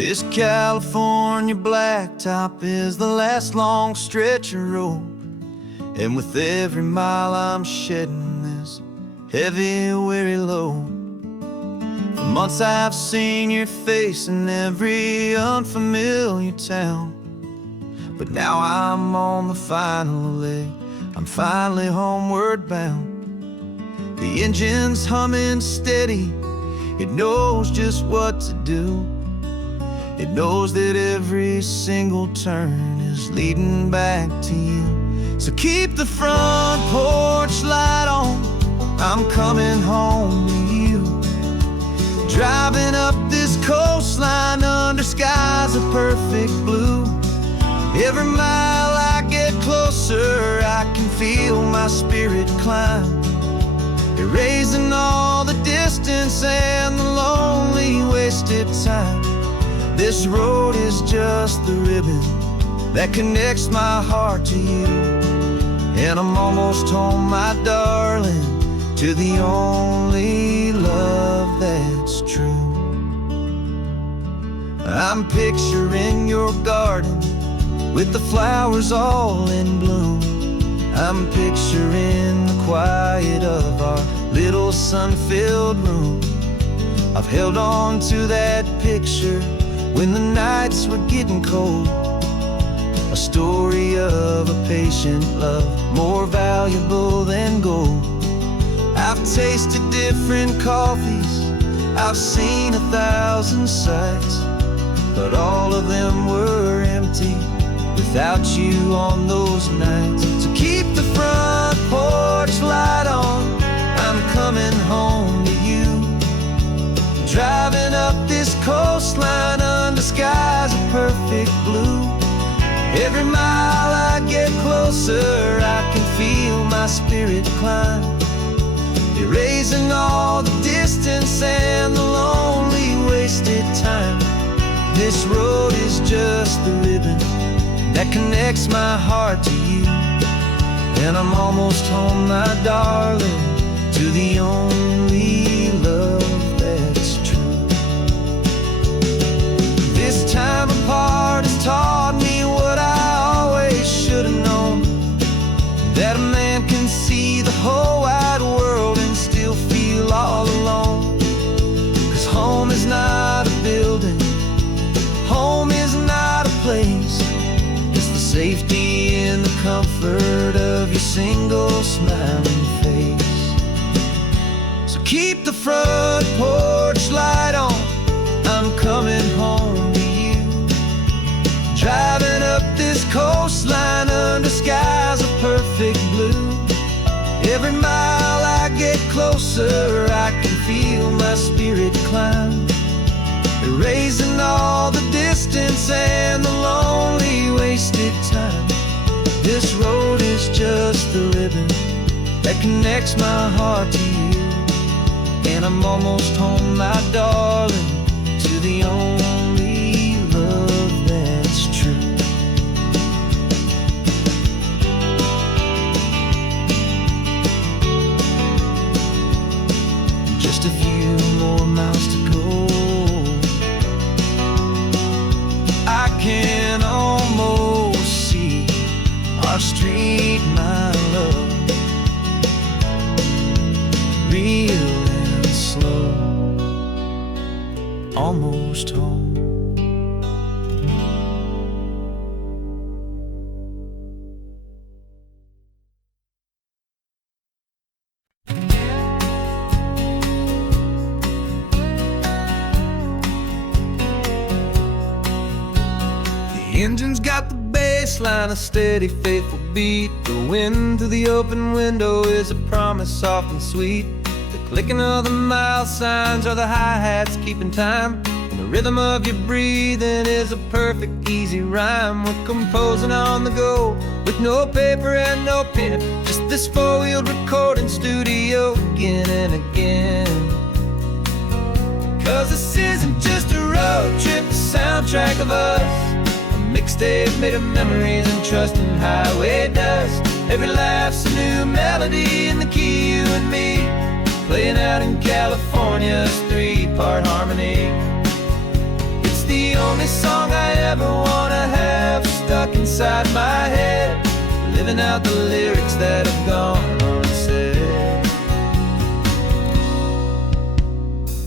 This California blacktop is the last long stretch of road, and with every mile I'm shedding this heavy, weary load. For months I've seen your face in every unfamiliar town, but now I'm on the final leg, I'm finally homeward bound. The engine's humming steady, it knows just what to do. It knows that every single turn is leading back to you. So keep the front porch light on, I'm coming home to you. Driving up this coastline under skies of perfect blue. Every mile I get closer, I can feel my spirit climb, erasing all the distance and the lonely wasted time. This road is just the ribbon that connects my heart to you, and I'm almost home, my darling, to the only love that's true. I'm picturing your garden with the flowers all in bloom. I'm picturing the quiet of our little sun-filled room. I've held on to that picture when the nights were getting cold, a story of a patient love more valuable than gold. I've tasted different coffees, I've seen 1,000 sights, but all of them were empty without you on those nights. So keep the front porch light on, I'm coming home to you. Driving up this coastline under skies of perfect blue. Every mile I get closer, I can feel my spirit climb, erasing all the distance and the lonely wasted time. This road is just the ribbon that connects my heart to you, and I'm almost home, my darling, to the only love that's true. This time apart has taught me what I always should have known, that a man can see the whole wide world and still feel all alone. 'Cause home is not a building, home is not a place, it's the safety and the comfort of your single smiling face. So keep the front porch light on, I'm coming home to you. Driving up this coastline under skies of perfect blue. Every mile I get closer, I can feel my spirit climb, erasing all the distance and the lonely wasted time. This road is just the ribbon that connects my heart to you, and I'm almost home, my darling, to the only love that's true. Just a few more miles to go, I can almost see our street, my love, real and slow, almost home. The engine's got the baseline, a steady, faithful beat. The wind through the open window is a promise soft and sweet. The clicking of the mile signs are the hi-hats keeping time, and the rhythm of your breathing is a perfect, easy rhyme. We're composing on the go with no paper and no pen, just this four-wheeled recording studio again and again. 'Cause this isn't just a road trip, the soundtrack of us, mixtape made of memories and trust in highway dust. Every laugh's a new melody in the key, you and me, playing out in California's three-part harmony. It's the only song I ever wanna have stuck inside my head, living out the lyrics that have gone unsaid.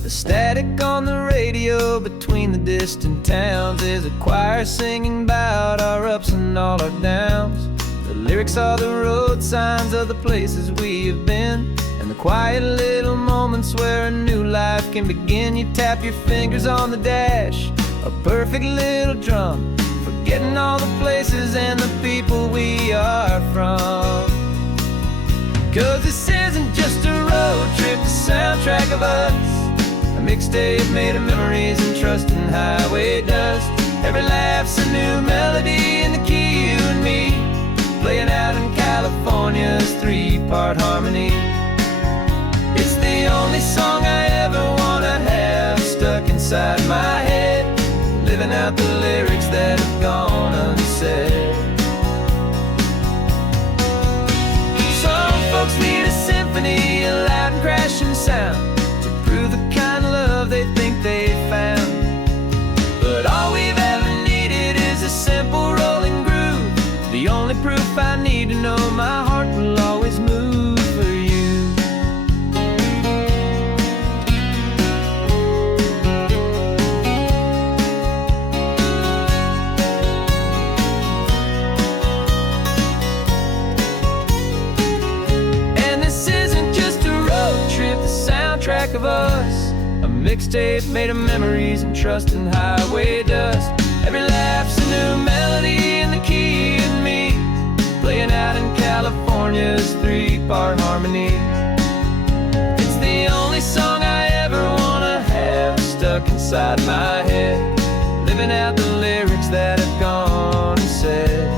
The static on the radio between the distant towns is a choir singing about our ups and all our downs. The lyrics are the road signs of the places we have been, and the quiet little moments where a new life can begin. You tap your fingers on the dash, a perfect little drum, forgetting all the places and the people we are from. 'Cause this isn't just a road trip, the soundtrack of us, a mixtape made of memories and trust in highway dust. Every laugh's a new melody in the key, you and me, playing out in California's 3-part harmony. It's the only song I ever wanna have stuck inside my head, living out the lyrics that have gone unsaid. Some folks need a symphony, a loud and crashing sound, to prove the kind of love they think they found. But all we've ever needed is a simple rolling groove, the only proof I need to know my heart will always move for you. And this isn't just a road trip, the soundtrack of us, a mixtape made of memories and trust in highway dust. Every laugh's a new melody in the key and me, playing out in California's 3-part harmony. It's the only song I ever wanna have stuck inside my head, living out the lyrics that have gone unsaid.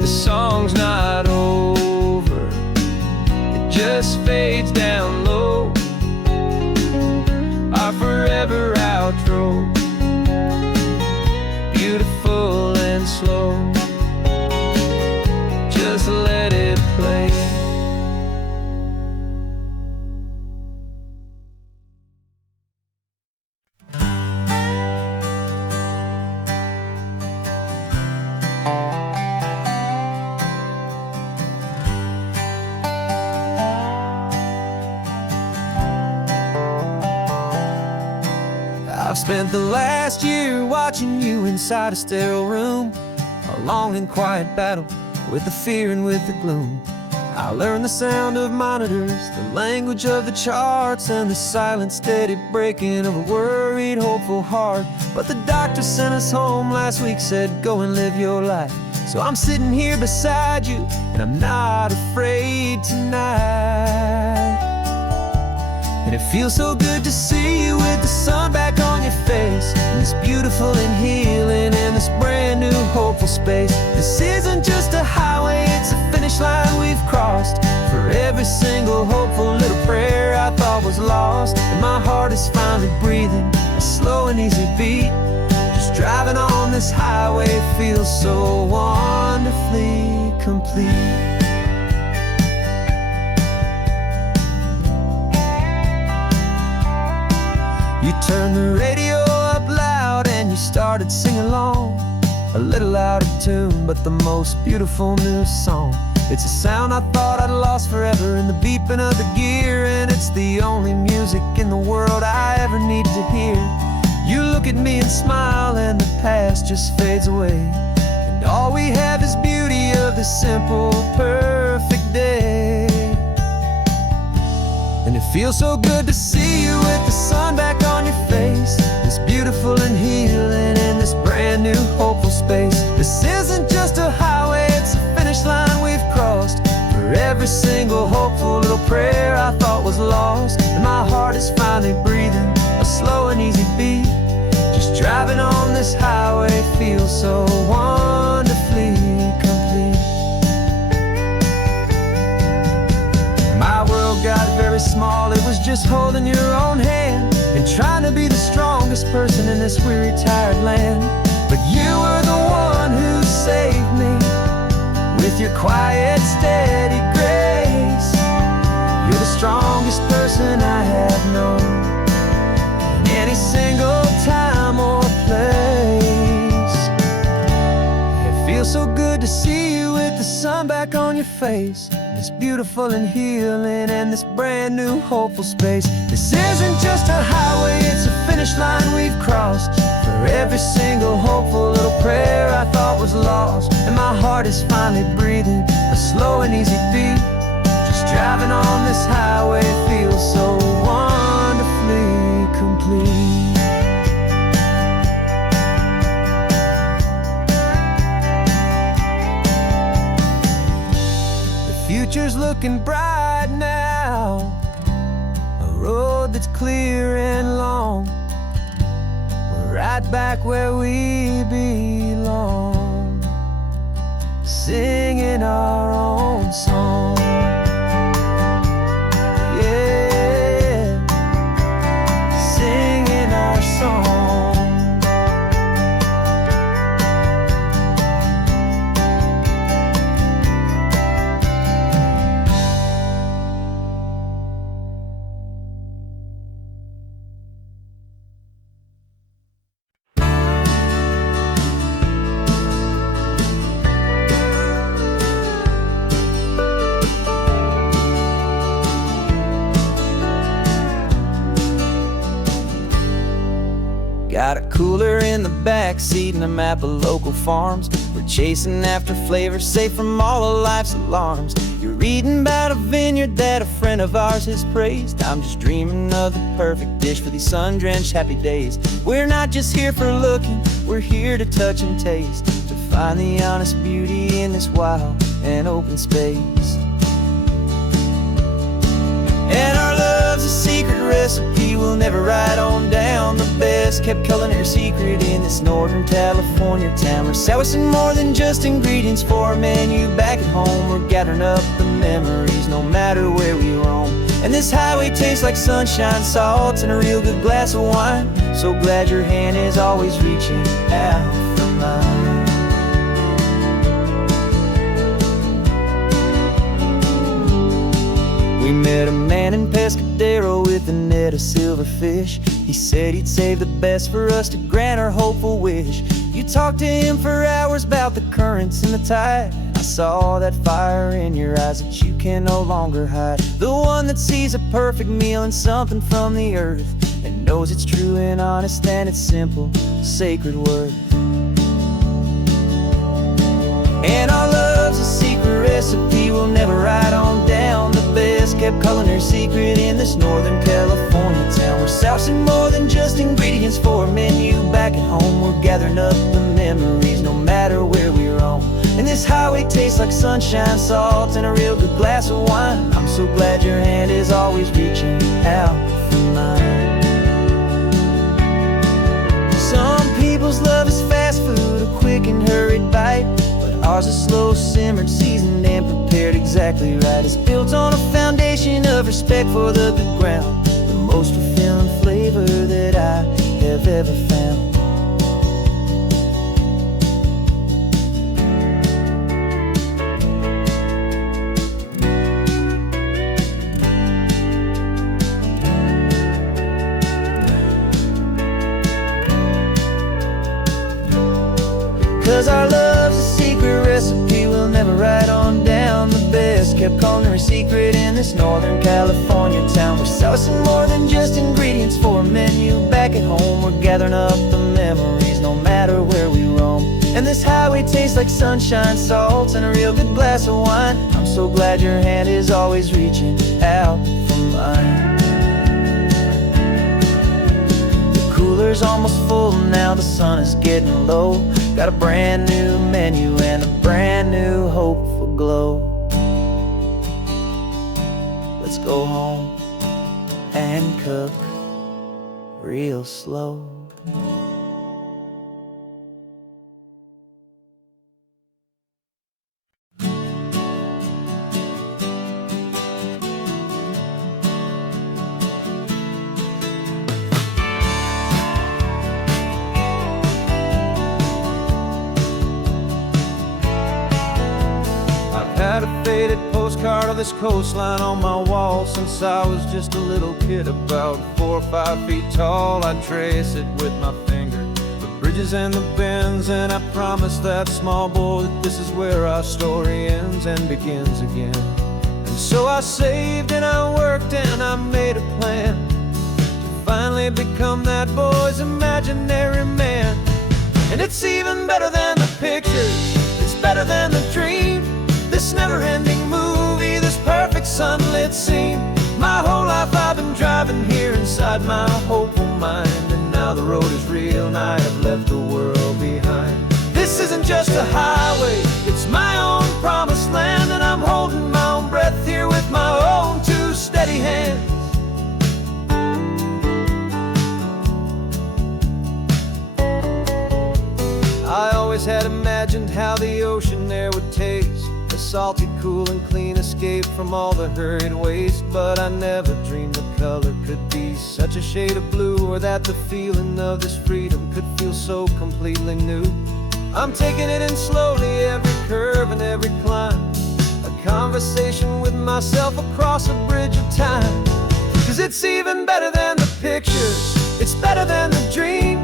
The song's not over, it just fades down low, our forever outro, beautiful and slow. Just let it play. I've spent the last year watching you inside a sterile room, a long and quiet battle with the fear and with the gloom. I learned the sound of monitors, the language of the charts, and the silent steady breaking of a worried, hopeful heart. But the doctor sent us home last week, said go and live your life. So I'm sitting here beside you, and I'm not afraid tonight. And it feels so good to see you with the sun back on your face, and this beautiful and healing in this brand new hopeful space. This isn't just a highway, it's a finish line we've crossed. For every single hopeful little prayer I thought was lost, and my heart is finally breathing a slow and easy beat. Just driving on this highway feels so wonderfully complete. You turned the radio up loud and you started singing along, a little out of tune, but the most beautiful new song. It's a sound I thought I'd lost forever in the beeping of the gear, and it's the only music in the world I ever need to hear. You look at me and smile and the past just fades away, and all we have is beauty of this simple, perfect day. And it feels so good to see you with the sun back on your face, this beautiful and healing in this brand new hopeful space. This isn't just a highway, it's a finish line we've crossed. For every single hopeful little prayer I thought was lost, and my heart is finally breathing a slow and easy beat. Just driving on this highway feels so wonderfully complete. My world got very small, it was just holding your own hand and trying to be the strongest person in this weary, tired land. But you were the one who saved me with your quiet, steady grace. You're the strongest person I have known in any single time or place. It feels so good to see you with the sun back on your face. It's beautiful and healing in this brand new hopeful space. This isn't just a highway, it's a finish line we've crossed. For every single hopeful little prayer I thought was lost. And my heart is finally breathing a slow and easy beat. Just driving on this highway feels so wonderfully complete. Future's looking bright now, a road that's clear and long. We're right back where we belong, singing our own song. Yeah, singing our song. Got a cooler in the backseat and a map of local farms. We're chasing after flavors safe from all of life's alarms. You're reading about a vineyard that a friend of ours has praised. I'm just dreaming of the perfect dish for these sun-drenched happy days. We're not just here for looking, we're here to touch and taste, to find the honest beauty in this wild and open space. And our love's a secret recipe we'll never write on down. The best kept culinary secret in this Northern California town. We're selling more than just ingredients for our menu back at home. We're gathering up the memories no matter where we roam. And this highway tastes like sunshine, salt, and a real good glass of wine. So glad your hand is always reaching out for mine. We met a man in Pescadero with a net of silverfish. He said he'd save the best for us to grant our hopeful wish. You talked to him for hours about the currents and the tide. I saw that fire in your eyes that you can no longer hide. The one that sees a perfect meal in something from the earth, and knows it's true and honest and it's simple, sacred worth. And our love's a secret recipe we'll never write on down. The best kept culinary secret in this Northern California town. We're sourcing more than just ingredients for a menu back at home. We're gathering up the memories no matter where we roam. And this highway tastes like sunshine, salt, and a real good glass of wine. I'm so glad your hand is always reaching out for mine. Some people's love is fast food, a quick and hurried bite. Ours is slow, simmered, seasoned, and prepared exactly right. It's built on a foundation of respect for the good ground, the most fulfilling flavor that I have ever found. 'Cause our love's a secret recipe we'll never write on down. The best kept culinary secret in this Northern California town. We're sourcing more than just ingredients for a menu back at home. We're gathering up the memories no matter where we roam. And this highway tastes like sunshine, salt, and a real good glass of wine. I'm so glad your hand is always reaching out for mine. The cooler's almost full now, the sun is getting low. Got a brand new menu and a brand new hopeful glow. Let's go home and cook real slow. postcard of this coastline on my wall since I was just a little kid, about 4 or 5 feet tall. I trace it with my finger, the bridges and the bends, and I promise that small boy that this is where our story ends and begins again. And so I saved and I worked and I made a plan to finally become that boy's imaginary man. And it's even better than the pictures, it's better than the dream, this never-ending movie, this perfect sunlit scene. My whole life I've been driving here inside my hopeful mind, and now the road is real and I have left the world behind. This isn't just a highway, it's my own promised land, and I'm holding my own breath here with my own 2 steady hands. I always had imagined how the ocean air would taste, a salty, cool and clean escape from all the hurried waste. But I never dreamed the color could be such a shade of blue, or that the feeling of this freedom could feel so completely new. I'm taking it in slowly, every curve and every climb, a conversation with myself across a bridge of time. 'Cause it's even better than the pictures, it's better than the dream,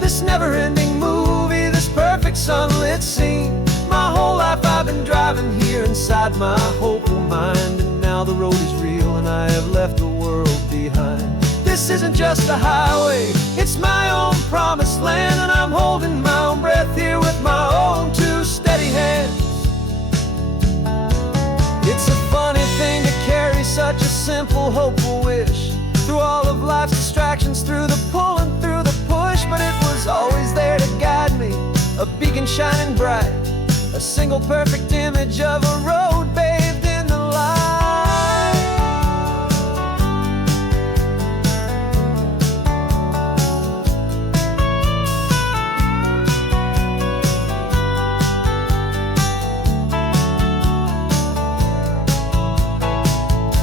this never-ending movie, this perfect sunlit scene. My whole life I've been driving here inside my hopeful mind, and now the road is real and I have left the world behind. This isn't just a highway, it's my own promised land, and I'm holding my own breath here with my own 2 steady hands. It's a funny thing to carry such a simple, hopeful wish through all of life's distractions, through the pull and through the push, but it was always there to guide me, a beacon shining bright, a single perfect image of a road bathed in the light.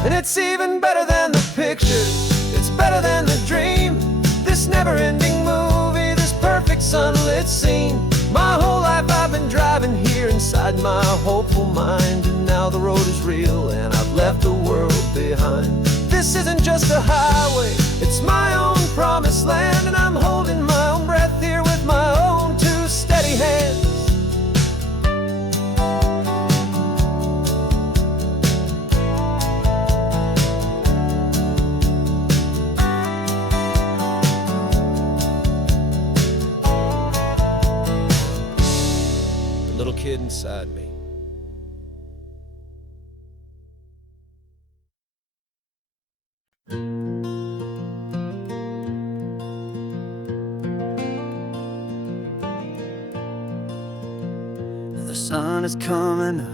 And it's even better than the pictures, it's better than the dream, this never-ending movie, this perfect sunlit scene. My whole life I've been driving here inside my hopeful mind, and now the road is real and I've left the world behind. This isn't just a highway, it's my own promised land, and I'm holding my own breath here with my own 2 steady hands. Little kid inside me. The sun is coming up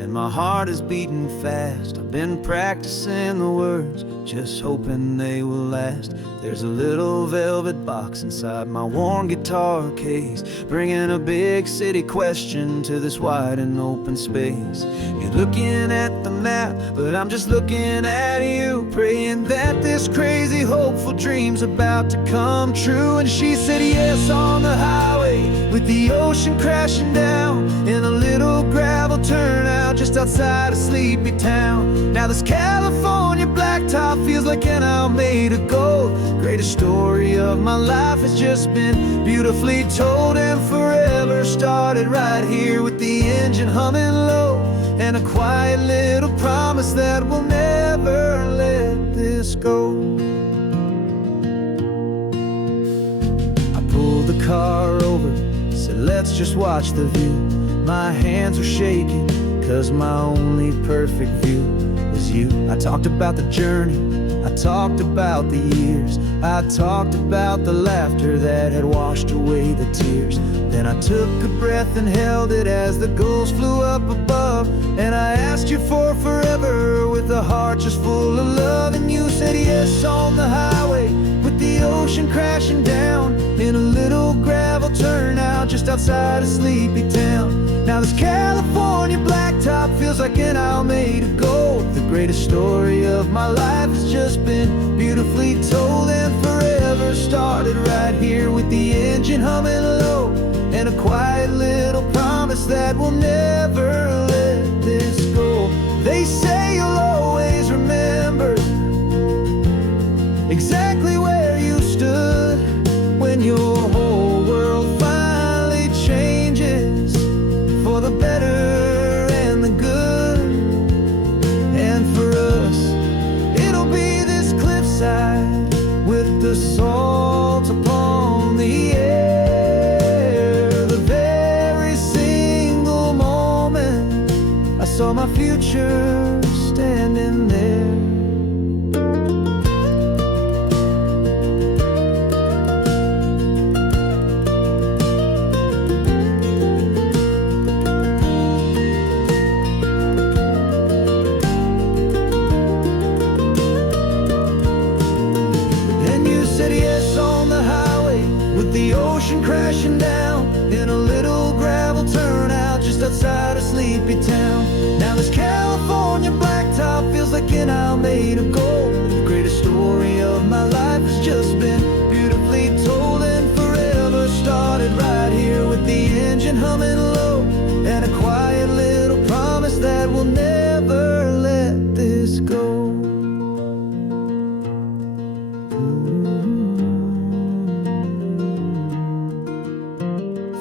and my heart is beating fast. I've been practicing the words, just hoping they will last. There's a little velvet box inside my worn guitar case, bringing a big city question to this wide and open space. You're looking at the map, but I'm just looking at you, praying that this crazy hopeful dream's about to come true. And she said yes on the highway, with the ocean crashing down, in a little gravel turnout just outside a sleepy town. Now this California blacktop feels like an hour made of gold. Greatest story of my life has just been beautifully told, and forever started right here with the engine humming low, and a quiet little promise that we'll never let this go. I pulled the car over, said let's just watch the view. My hands were shaking, 'cause my only perfect view was you. I talked about the journey, I talked about the years, I talked about the laughter that had washed away the tears. Then I took a breath and held it as the gulls flew up above, and I asked you for forever with a heart just full of love. And you said yes on the highway, with the ocean crashing down, in a little gravel turnout just outside a sleepy town. Now this California blacktop feels like an hour made of gold. The greatest story of my life has just been beautifully told, and forever started right here with the engine humming low, and a quiet little promise that we'll never let this go. They say the salt upon the air. The very single moment I saw my future standing there. Said yes on the highway with the ocean crashing down in a little gravel turnout just outside of sleepy town. Now this California blacktop feels like an isle made of gold. The greatest story of my life has just been beautifully told, and forever started right here with the engine humming low and a quiet little promise that we'll never let this go.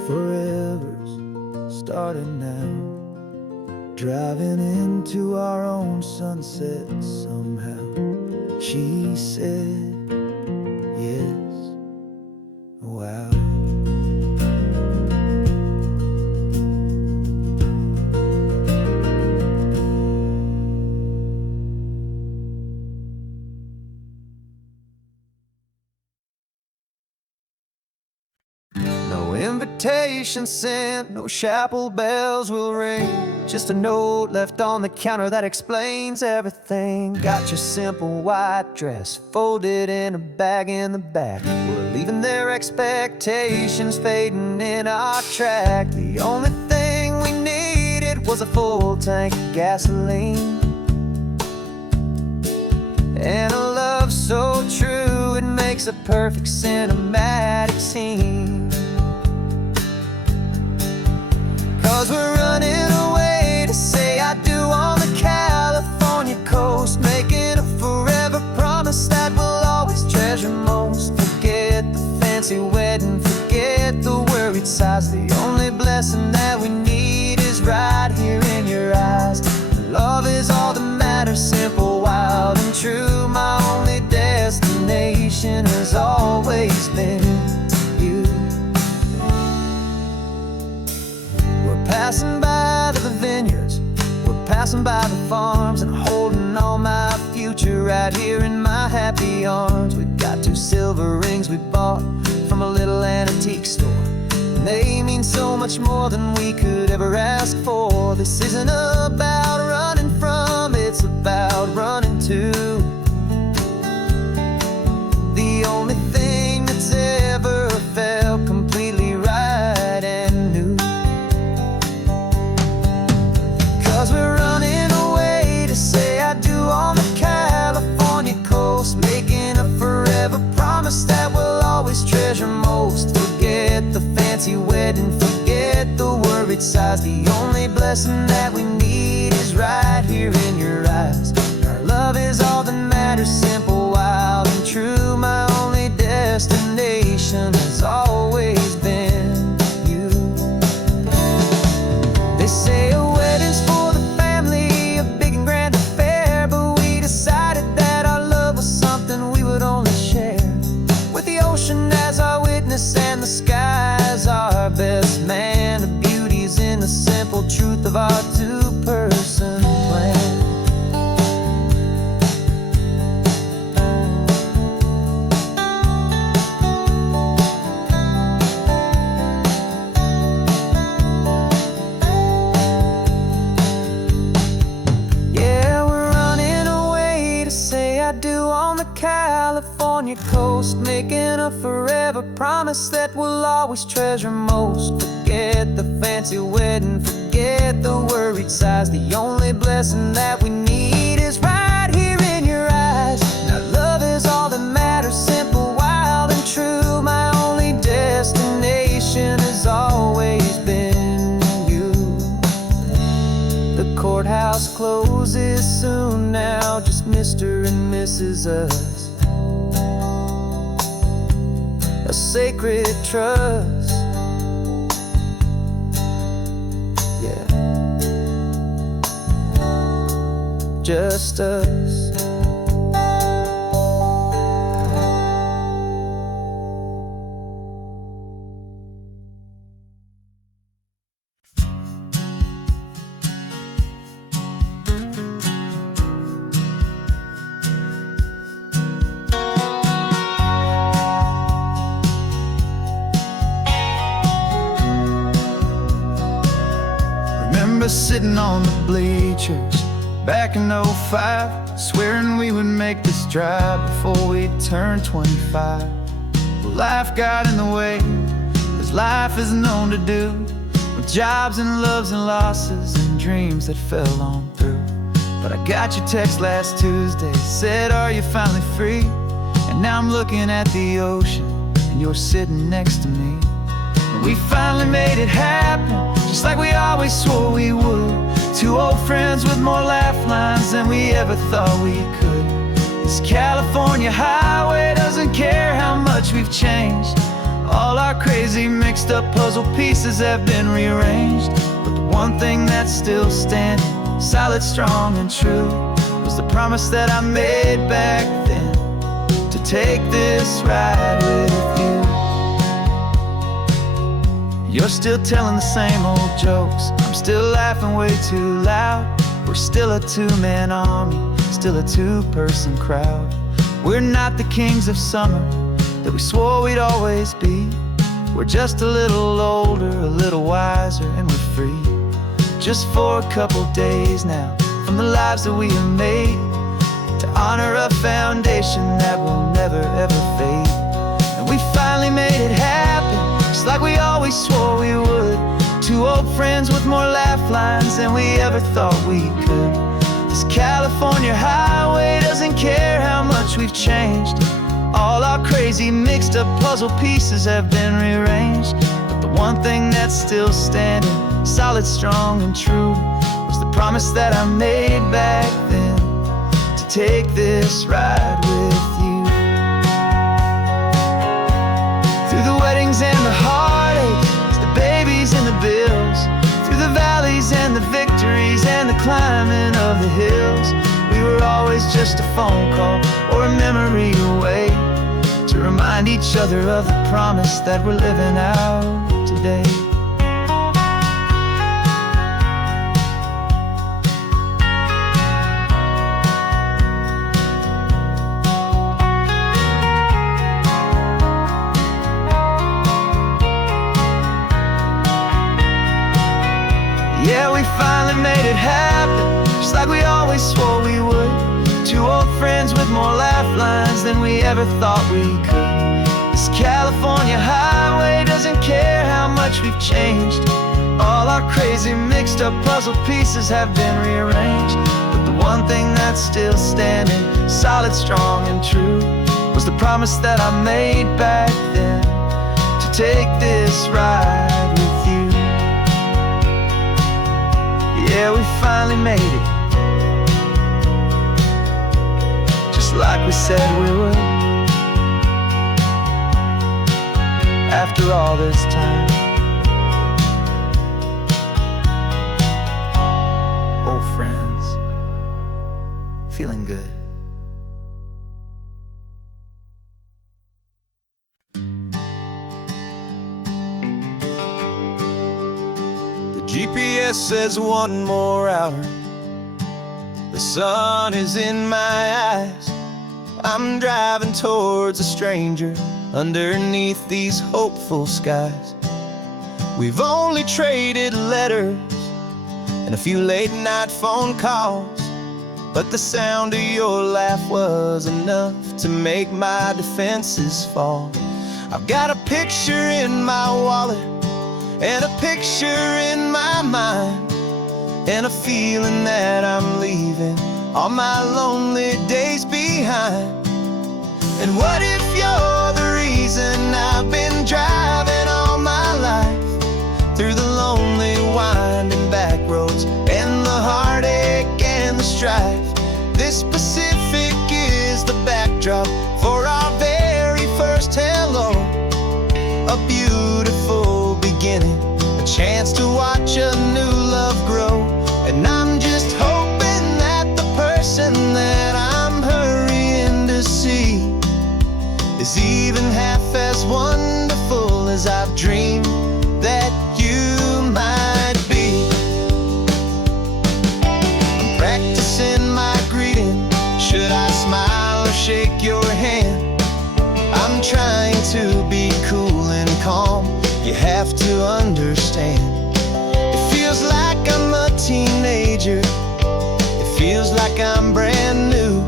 Forever's starting now, driving into our own sunset somehow. She said yes, wow. No invitation sent, no chapel bells will ring. Just a note left on the counter that explains everything. Got your simple white dress folded in a bag in the back. We're leaving their expectations fading in our track. The only thing we needed was a full tank of gasoline and a love so true it makes a perfect cinematic scene. 'Cause we're running away to say I do on the California coast, making a forever promise that we'll always treasure most. Forget the fancy wedding, forget the worried sighs. The only blessing that we need is right here in your eyes. Love is all that matters, simple, wild, and true. My only destination has always been you. We're passing by the vineyards, we're passing by the farms, and holding on my future right here in my happy arms. We've got 2 silver rings we bought from a little antique store, and they mean so much more than we could ever ask for. This isn't about running from, it's about running to the only thing that's ever felt completely right and new. 'Cause we're running away to say I do on the California coast, making a forever promise that we'll always treasure most. Forget the fancy wedding, forget the worried sighs. The only blessing that we need is right here in your eyes. Our love is all that matters, simple, wild, and true. My only destination has always been you. They say a wedding's for the family, a big and grand affair, but we decided that our love was something we would only share with the ocean as our witness and the sky as our best man. The beauty's in the simple truth of our 2-person plan. Yeah, we're running away to say I do on the California coast, making a forever promise that we'll always treasure most. Forget the fancy wedding, forget the worried sighs. The only blessing that we need is right here in your eyes. Now love is all that matters, simple, wild, and true. My only destination has always been you. The courthouse closes soon now, just Mr. and Mrs. Us. A sacred trust, yeah, just us. us sitting on the bleachers back in '05, swearing we would make this drive before we turned 25. Well, life got in the way, as life is known to do, with jobs and loves and losses and dreams that fell on through. But I got your text last Tuesday, said, are you finally free? And now I'm looking at the ocean, and you're sitting next to me. And we finally made it happen, just like we always swore we would. Two old friends with more laugh lines than we ever thought we could. This California highway doesn't care how much we've changed. All our crazy mixed up puzzle pieces have been rearranged. But the one thing that's still standing, solid, strong, and true, was the promise that I made back then, to take this ride with you. You're still telling the same old jokes, I'm still laughing way too loud. We're still a two-man army, still a two-person crowd. We're not the kings of summer that we swore we'd always be. We're just a little older, a little wiser, and we're free. Just for a couple days now, from the lives that we have made, to honor a foundation that will never ever fade. And we finally made it happen, just like we always swore we would. Two old friends with more laugh lines than we ever thought we could. This California highway doesn't care how much we've changed. All our crazy mixed up puzzle pieces have been rearranged. But the one thing that's still standing, solid, strong, and true, was the promise that I made back then, to take this ride with you. Through the weddings and the heartaches, the babies and the bills, through the valleys and the victories and the climbing of the hills, we were always just a phone call or a memory away, to remind each other of the promise that we're living out today. Yeah, we finally made it happen, just like we always swore we would. Two old friends with more laugh lines than we ever thought we could. This California highway doesn't care how much we've changed. All our crazy mixed up puzzle pieces have been rearranged. But the one thing that's still standing, solid, strong, and true, was the promise that I made back then, to take this ride with you. Yeah, we finally made it, just like we said we would. After all this time, old friends, feeling good. GPS says one more hour. The sun is in my eyes. I'm driving towards a stranger underneath these hopeful skies. We've only traded letters and a few late night phone calls, but the sound of your laugh was enough to make my defenses fall. I've got a picture in my wallet and a picture in my mind, and a feeling that I'm leaving all my lonely days behind. And what if you're the reason I've been driving all my life, through the lonely winding back roads and the heartache and the strife? This Pacific is the backdrop for our very first hello, a beautiful beginning, a chance to watch a new love grow. And I'm just hoping that the person that I'm hurrying to see is even half as wonderful as I've dreamed that you might be. I'm practicing my greeting. Should I smile or shake your hand? I'm trying to be cool and calm. You have to understand, it feels like I'm a stranger. It feels like I'm brand new,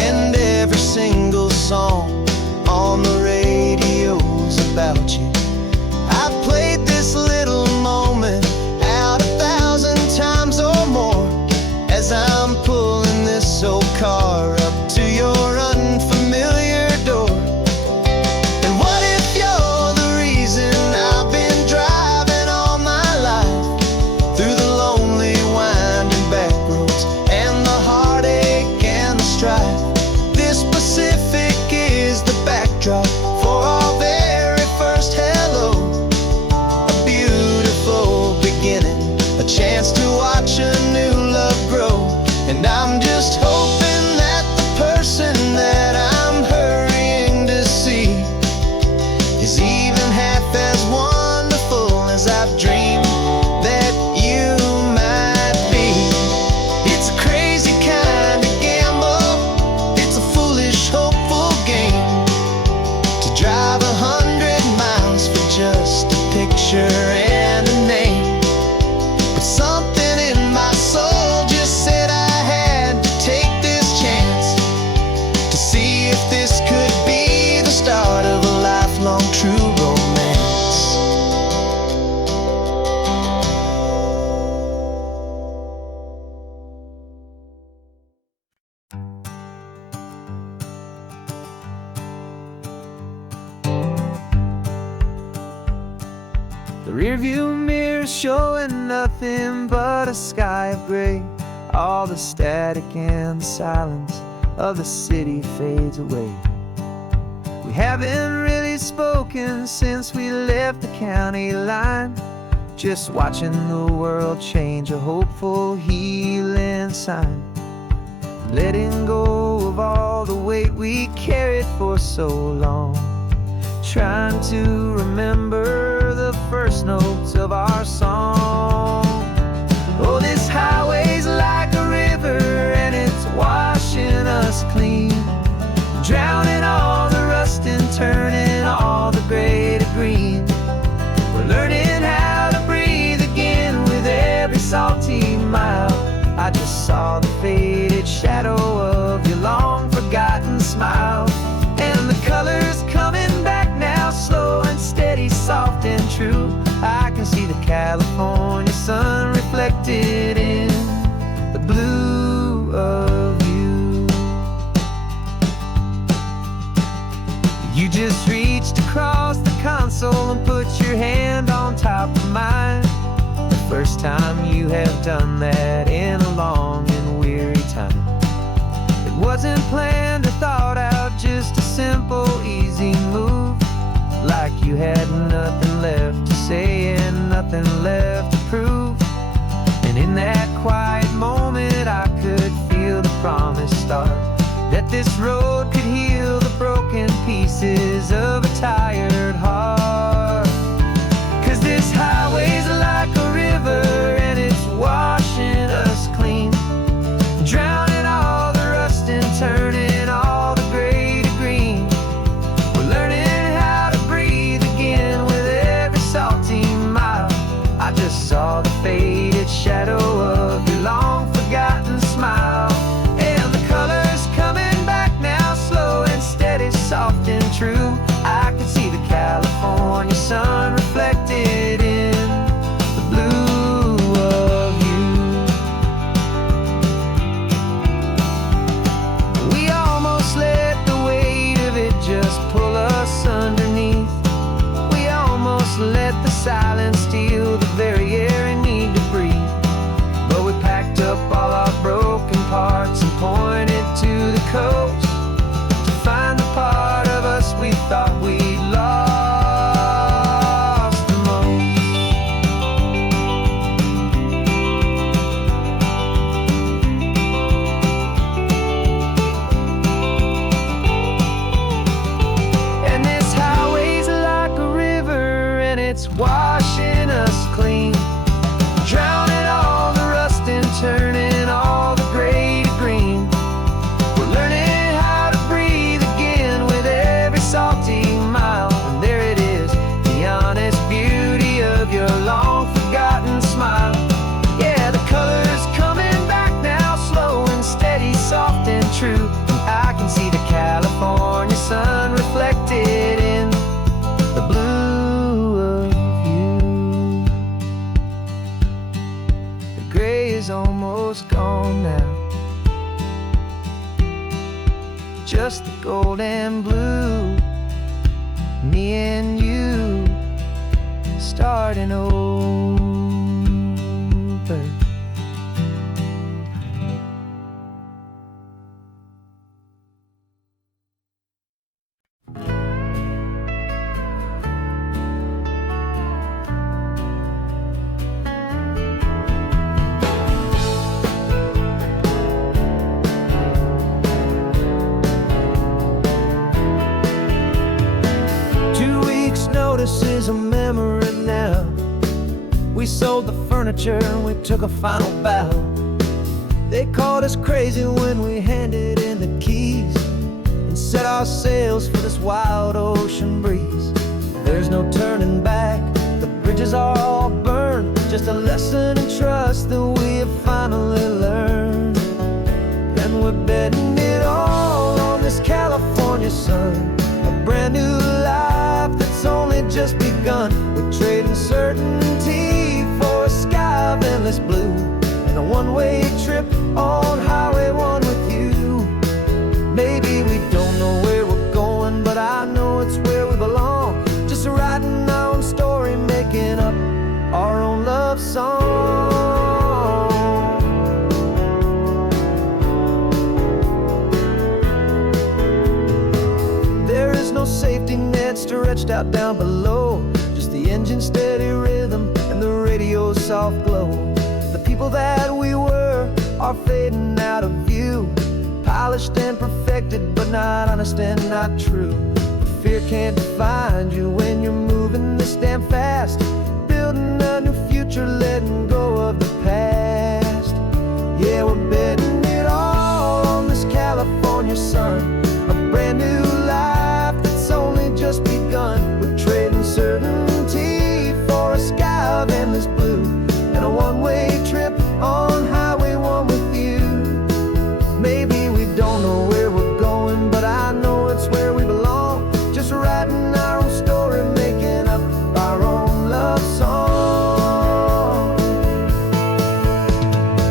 and every single song on the radio's about you. I've played this little moment out 1,000 times or more as I'm pulling this old car up to your unfamiliar door. And what if you're the reason I've been driving all my life, through the lonely winding back roads and the heartache and the strife? This Pacific is the backdrop for our very first hello. A beautiful beginning, a chance to watch a new love grow. And I'm just hoping that the person that I'm hurrying to see is even half as wonderful as I've dreamed that you might be. It's a crazy kind of gamble, it's a foolish, hopeful game, to drive 100 miles for just a picture and a name. But something in my soul just said I had to take this chance, to see if this could be the start of a lifelong true romance. The rearview mirror's showing nothing but a sky of gray. All the static and the silence of the city fades away. We haven't really spoken since we left the county line, just watching the world change, a hopeful healing sign. Letting go of all the weight we carried for so long, trying to remember the first notes of our song. Oh, this highway's like a river and it's washing us clean, drowning all the rust and turning all the gray to green. We're learning how to breathe again with every salty mile. I just saw the faded shadow of your long forgotten smile, and the colors coming back now, slow and steady, soft and true. I can see the California sun reflected in the blue of you. You just reached across the console and put your hand on top of mine. The first time you have done that in a long and weary time. It wasn't planned or thought out, just a simple, easy move. Like you had nothing left to say and nothing left to prove. And in that quiet moment I could feel the promise start, that this road could heal the broken pieces of a tired heart. 'Cause this highway's like a river and it's washing us clean, drowning all the rust and turning all the gray to green. We're learning how to breathe again with every salty mile. I just saw the faded shadow of your long forgotten smile, and the colors coming back now, slow and steady, soft and true. I can see the California sun reflected in the blue of you. We almost let the weight of it just pull us underneath. We almost let the silence steal the very air I need to breathe. But we packed up all our broken parts and pointed to the coast, to find the part of us we thought we'd lost the most. And this highway's like a river and it's washing us clean, drowning all the rust and turning all the gray to green. We're learning just the gold and blue. Me and you starting over. 2 weeks notice is a memory now. We sold the furniture and we took a final bow. They called us crazy when we handed in the keys and set our sails for this wild ocean breeze. There's no turning back, the bridges are all burned. Just a lesson in trust that we have finally learned. And we're betting it all on this California sun, a brand new life that's only just begun. We're trading certainty for a sky of endless blue, and a one-way trip on Highway 1 with you. Maybe we don't know where we're going, but I know it's where we belong. Just writing our own story, making up our own love song. There is no safety net stretched out down below, just the engine's steady rhythm and the radio's soft glow. The people that we were are fading out of view, polished and perfected, but not honest and not true. Fear can't define you when you're moving this damn fast, building a new future, letting go of the past. Yeah, we're betting it all on this California sun, a brand new life that's only just begun. We're trading certainty for a sky of endless blue, and a one-way trip on Highway 1 with you. Maybe we don't know where we're going, but I know it's where we belong. Just writing our own story, making up our own love song.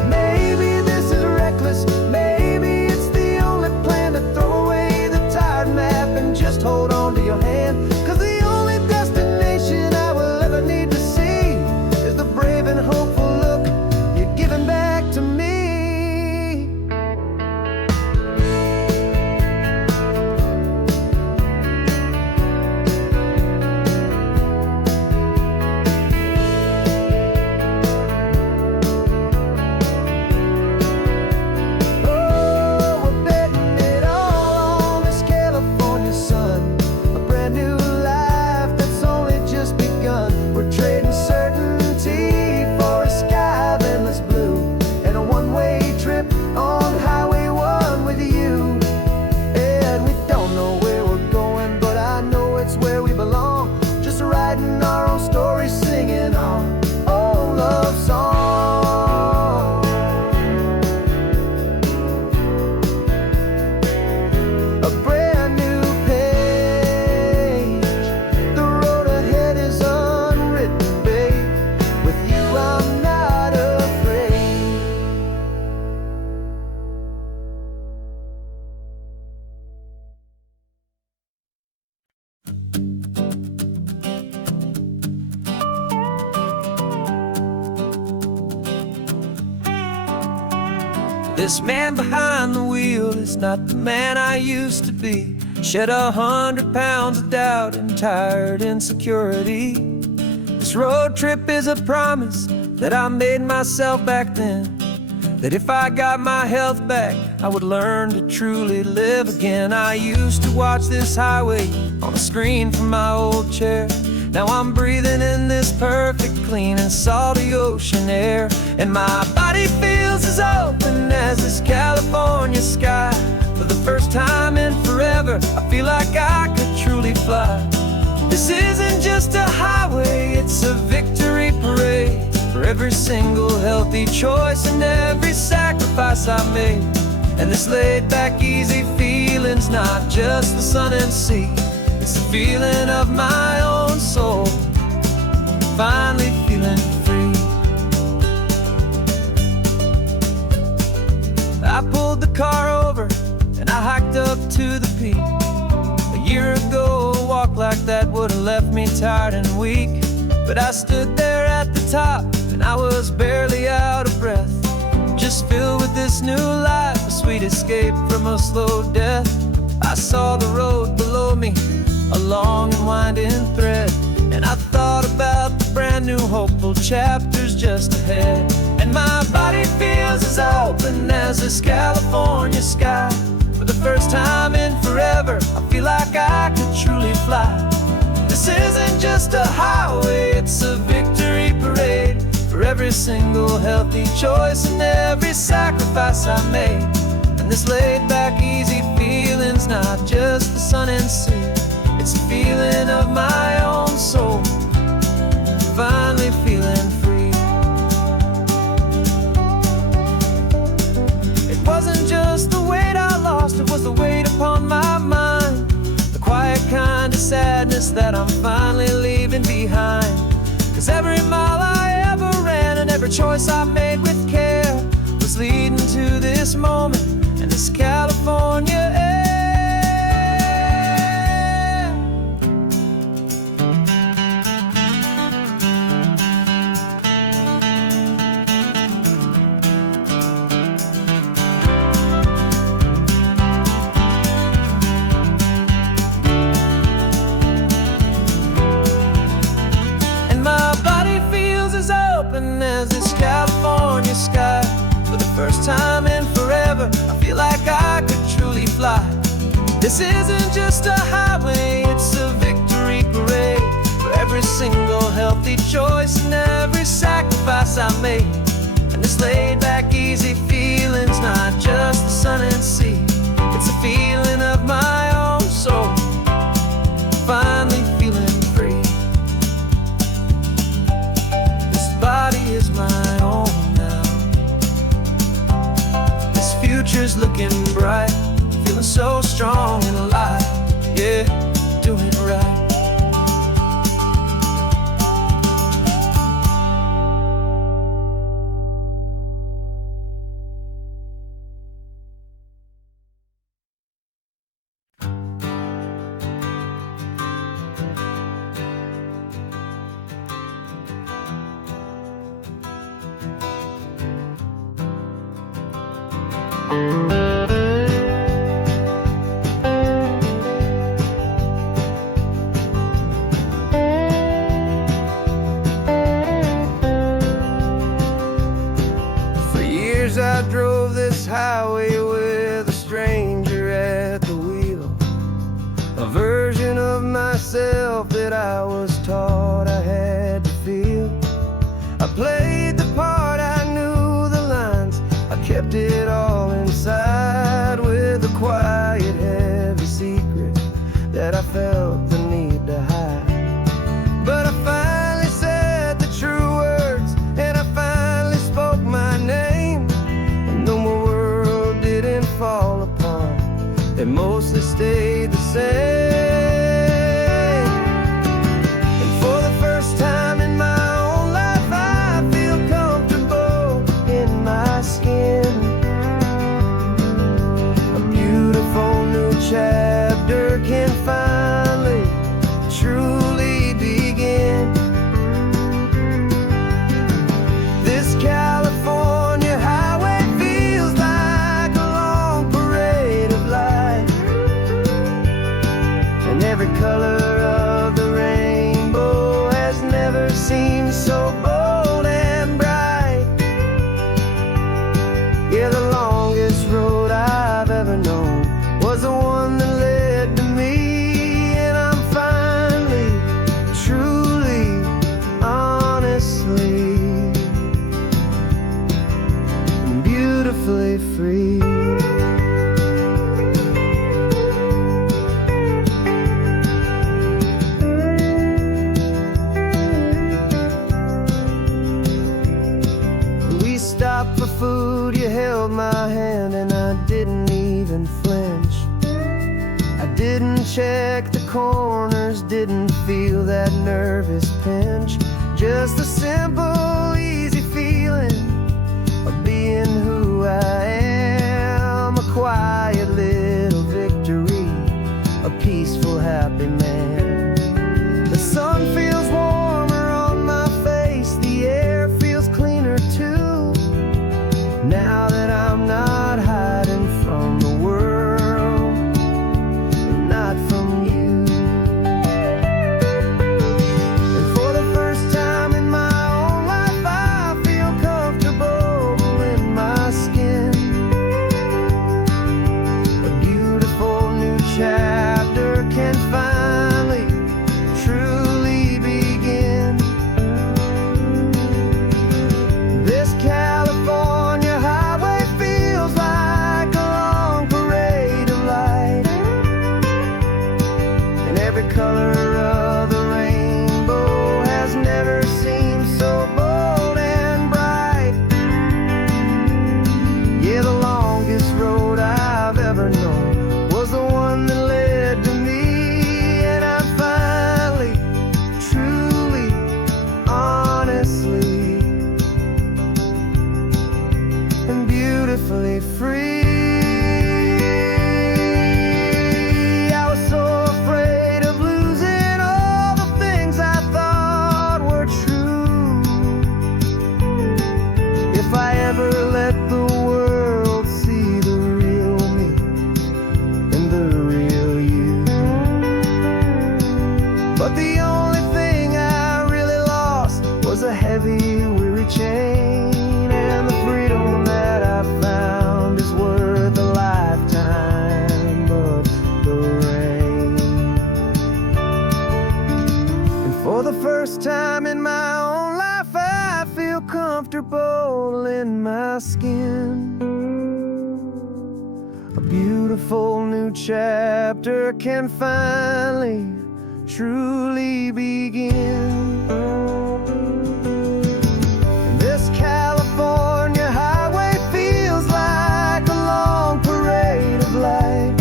Maybe this is reckless, maybe it's the only plan to throw away the tired map and just hold on to your hand. 'Cause the only destination I will ever need to see is the brave and hopeful look you're giving back to me. Oh, we're betting it all on this California sun, a brand new life that's only just begun. We're trading certainty for a sky of endless blue, and a one-way trip on Highway 1 with you. And we don't know where we're going, but I know it's where we belong. Just writing our own story, singing our own love song. A brand new page, the road ahead is unwritten, babe. With you I'm not afraid. This man behind the wheel is not the man I used to be. Shed 100 pounds of doubt and tired insecurity. This road trip is a promise that I made myself back then, that if I got my health back, I would learn to truly live again. I used to watch this highway on a screen from my old chair. Now I'm breathing in this perfect, clean and salty ocean air, and my body feels as open as this California sky. For the first time in forever, I feel like I could truly fly. This isn't just a highway, it's a victory parade for every single healthy choice and every sacrifice I made. And this laid back, easy feeling's not just the sun and sea, it's the feeling of my own soul, finally feeling free. I pulled the car over and I hiked up to the tired and weak, but I stood there at the top and I was barely out of breath, just filled with this new life, a sweet escape from a slow death. I saw the road below me, a long and winding thread, and I thought about the brand new hopeful chapters just ahead. And my body feels as open as this California sky. For the first time in forever, I feel like I could truly fly. This isn't just a highway, it's a victory parade for every single healthy choice and every sacrifice I made. And this laid back, easy feeling's not just the sun and sea, it's a feeling of my own soul, finally feeling free. It wasn't just the weight I lost, it was the weight upon my mind, the quiet kind of sadness that I'm finally leaving behind. 'Cause every mile I ever ran and every choice I made with care was leading to this moment and this California air. As this California sky, for the first time in forever, I feel like I could truly fly. This isn't just a highway, it's a victory parade for every single healthy choice and every sacrifice I made. And this laid back, easy feeling's not just the sun and sea, it's a feeling of my own soul, finally feeling free. Body is my own now. This future's looking bright, feeling so strong and alive. Yeah, doing right. For years I drove this highway with a stranger at the wheel, a version of myself that I was taught I had to feel. I played the part, I knew the lines, I kept it all inside with a quiet, heavy secret that I felt the need to hide. But I finally said the true words, and I finally spoke my name. And though my world didn't fall apart, it mostly stayed the same. And for the first time in my own life, I feel comfortable in my skin. A beautiful new chapter can finally truly begin. This California highway feels like a long parade of light, and every color of the rainbow has never seemed so bold and bright. Yeah, the longest road I've ever known was the one that led to me, and I'm finally, truly, honestly, beautifully free. We stopped for food, you held my hand, and I didn't even flinch. I didn't check the corners, didn't feel that nervous pinch. Just a simple, easy feeling of being who I am. A quiet little victory, a peaceful, happy man. The sun every color of the rainbow has never seemed so bold and bright. Yeah, the longest road I've ever known was the one that led to me, and I'm finally, truly, honestly, and beautifully free. If I ever let the world see the real me and the real you. But the only thing I really lost was a heavy, weary chain, and the freedom that I found is worth a lifetime of the rain. And for the first time in my own life, I feel comfortable in my skin. A beautiful new chapter can finally, truly begin. And this California highway feels like a long parade of light,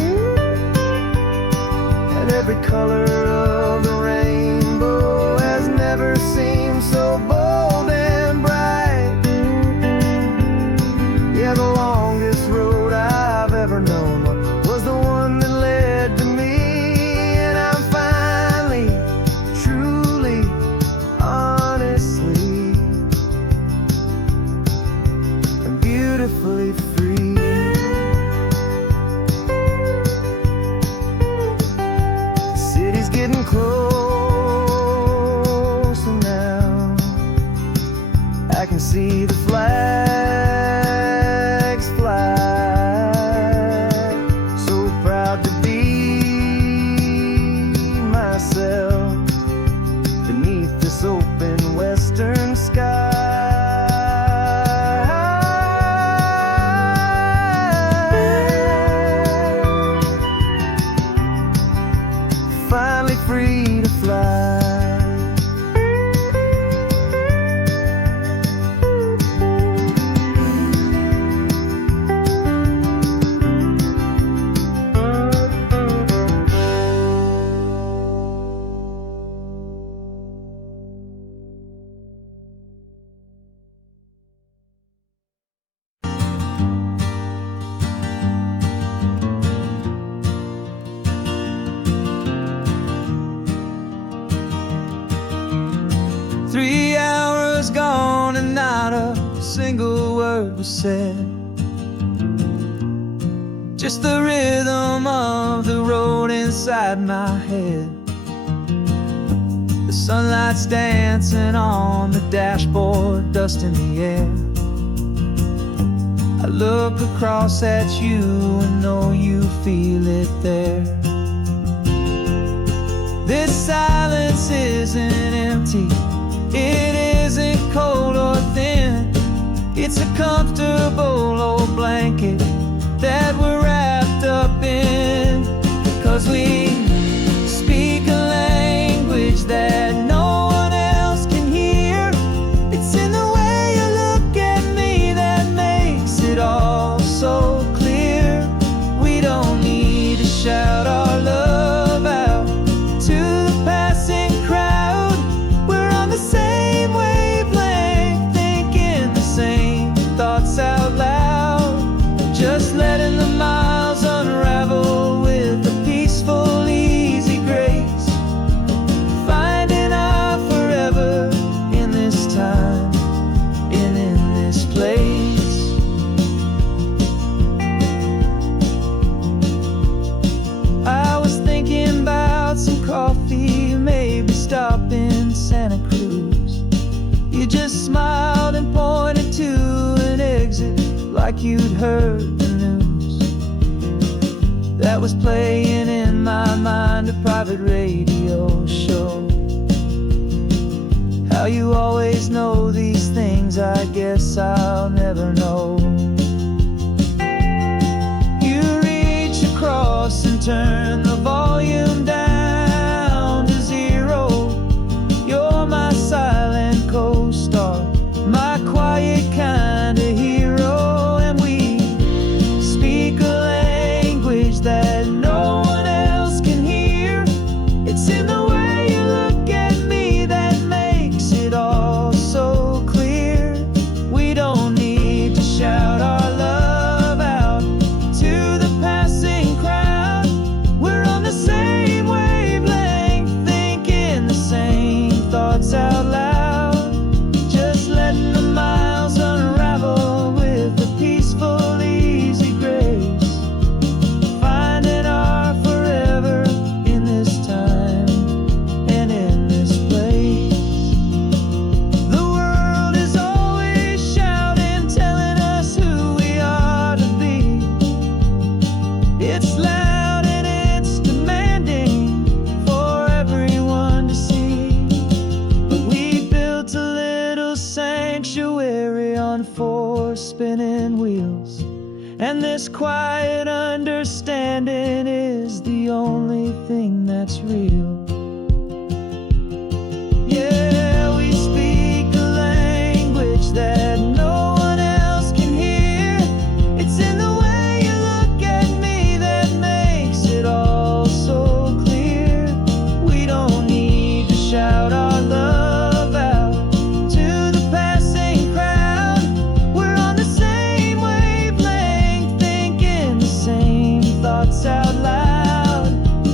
and every color of the rainbow has never seemed so bold and bright. Yeah, the longest road I've ever known was the one that led to me, and I'm finally, truly, honestly, and beautifully free. The city's getting closer now. I can see the flags fly. So proud to be myself beneath this open western sky. Finally free to fly. Three hours gone and not a single word was said. Just the rhythm of the road inside my head. The sunlight's dancing on the dashboard, dust in the air. I look across at you and know you feel it there. This silence isn't empty, it isn't cold or thin. It's a comfortable old blanket that we're wrapped up in. 'Cause we speak a language that no one else can hear. It's in the way you look at me that makes it all so clear. We don't need to shout our love out to the passing crowd. We're on the same wavelength, thinking the same thoughts out loud. Just letting the miles unravel with a peaceful, easy grace. Finding our forever in this time and in this place. I was thinking about some coffee, maybe stop in Santa Cruz. You just smiled and pointed to an exit like you'd heard the news. That was playing in my mind, a private radio show. How you always know these things, I guess I'll never know. You reach across and turn the volume down. And this quiet understanding is the only thing that's real. Yeah, we speak a language that no one else can hear. It's in the way you look at me that makes it all so clear. We don't need to shout our love out to the passing crowd. We're on the same wavelength, thinking the same thoughts out loud.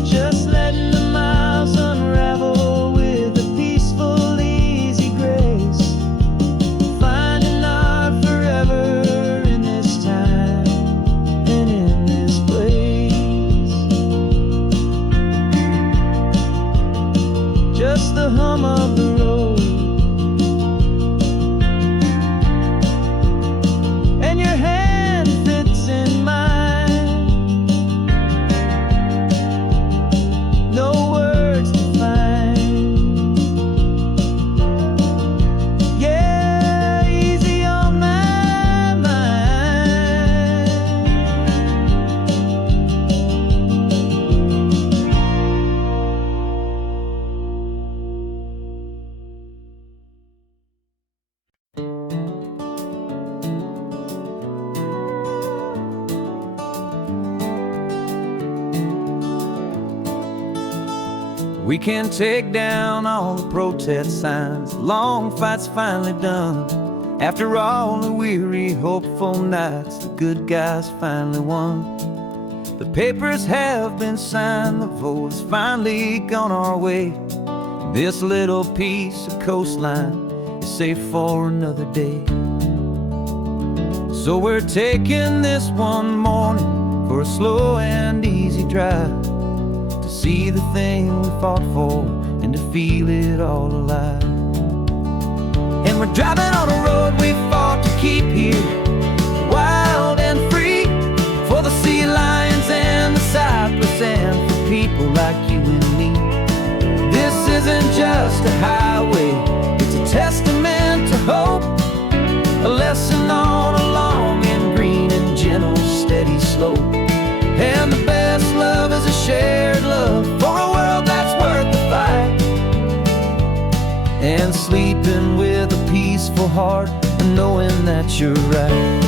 Just letting the miles unravel with a peaceful, easy grace. Finding our forever in this time and in this place. Just the hum of the road and your hand fits in mine. No words to find. Yeah, easy on my mind. We can take down all the protest signs. Long fight's finally done. After all the weary, hopeful nights, the good guys finally won. The papers have been signed, the vote has finally gone our way. This little piece of coastline is safe for another day. So we're taking this one morning for a slow and easy drive, to see the thing we fought for and to feel it all alive. And we're driving on a road we fought to keep here, wild and free, for the sea lions and the cypress and for people like you and me. This isn't just a highway, it's a testament to hope, a lesson on a long and green and gentle steady slope. And the best love is a shared love for a world that's worth the fight. And sleeping with a peaceful heart and knowing that you're right.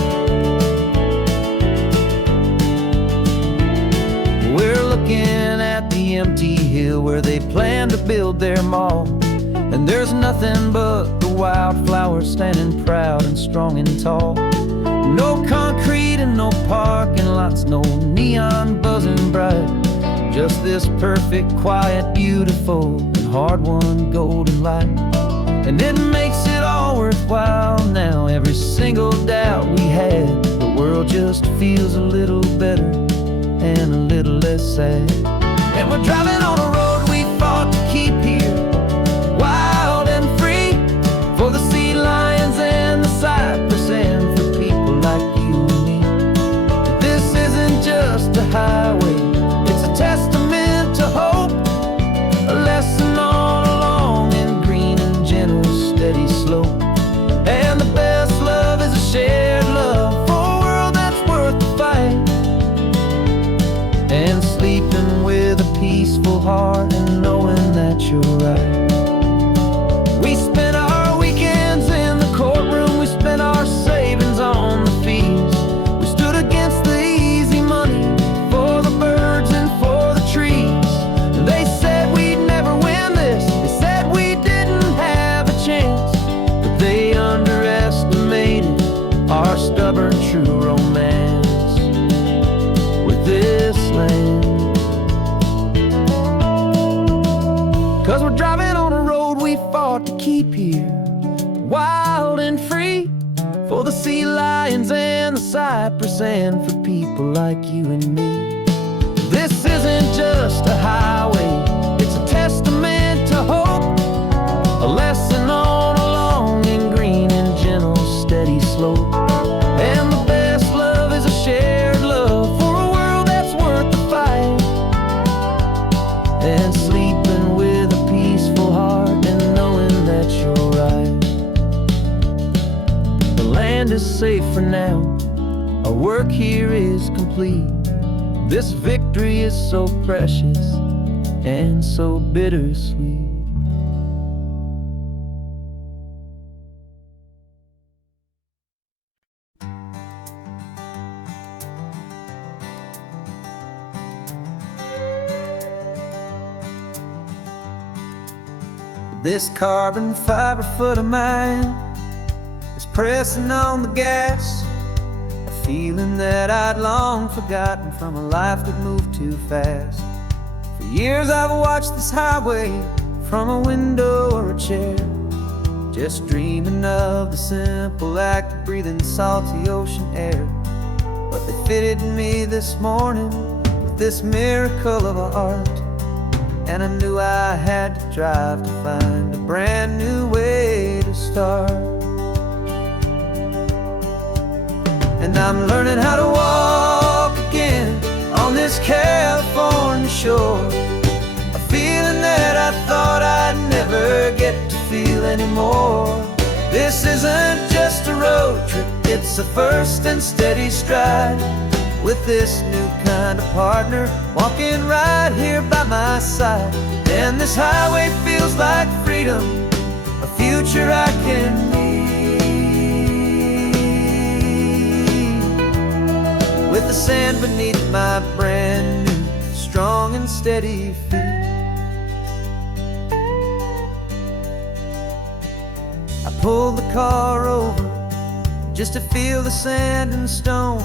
We're looking at the empty hill where they plan to build their mall, and there's nothing but the wildflowers standing proud and strong and tall. No concrete and no parking lots, no neon buzzing bright. Just this perfect, quiet, beautiful, and hard-won golden light. And it makes it all worthwhile now. Every single doubt we had, the world just feels a little better and a little less sad. And we're driving on a road we fought to keep here, wild and free, for the sea lions and the cypress and for people like you and me. This isn't just a highway, it's a testament to hope, a lesson on a long and green and gentle steady slope. And the best love is a shared love for a world that's worth the fight. And sleeping with a peaceful heart and knowing that you're right. We spent our weekends in the courtroom, we spent our savings on the fees. We stood against the easy money for the birds and for the trees. And they said we'd never win this, they said we didn't have a chance, but they underestimated our stubborn true romance with this land. 'Cause we're driving on a road we fought to keep here, wild and free, for the sea lions and the cypress and for people like you and me. This isn't just a highway, it's a testament to hope, a lesson on a long and green and gentle steady slope. And the best love is a shared love for a world that's worth the fight. And sleeping with a peaceful heart and knowing that you're right. The land is safe for now, our our work here is complete. This victory is so precious and so bittersweet. This carbon fiber foot of mine is pressing on the gas, a feeling that I'd long forgotten from a life that moved too fast. For years I've watched this highway from a window or a chair, just dreaming of the simple act of breathing salty ocean air. But they fitted me this morning with this miracle of art, and I knew I had to drive to find a brand new way to start. And I'm learning how to walk again on this California shore, a feeling that I thought I'd never get to feel anymore. This isn't just a road trip, it's a first and steady stride, with this new kind of partner walking right here by my side. And this highway feels like freedom, a future I can need, with the sand beneath my brand new, strong and steady feet. I pulled the car over just to feel the sand and stone,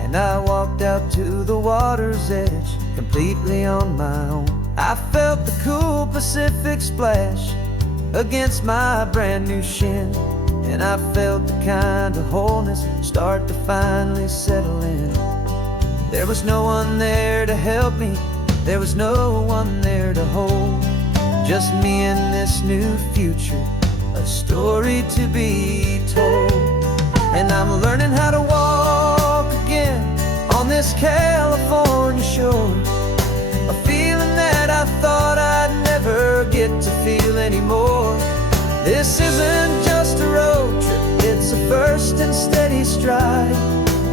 and I walked out to the water's edge, completely on my own. I felt the cool Pacific splash against my brand new shin, and I felt the kind of wholeness start to finally settle in. There was no one there to help me, there was no one there to hold, just me and this new future, a story to be told. And I'm learning how to walk again on this California shore, a feeling that I thought I'd never get to feel anymore. This isn't just a road trip, it's a first and steady stride,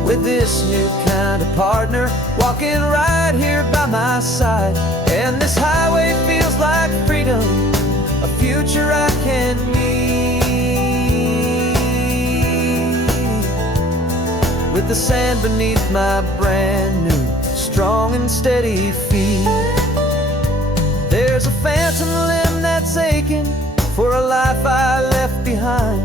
with this new kind of partner walking right here by my side. And this highway feels like freedom, a future I can need, with the sand beneath my brand new, strong and steady feet. There's a phantom limb that's aching for a life I left behind,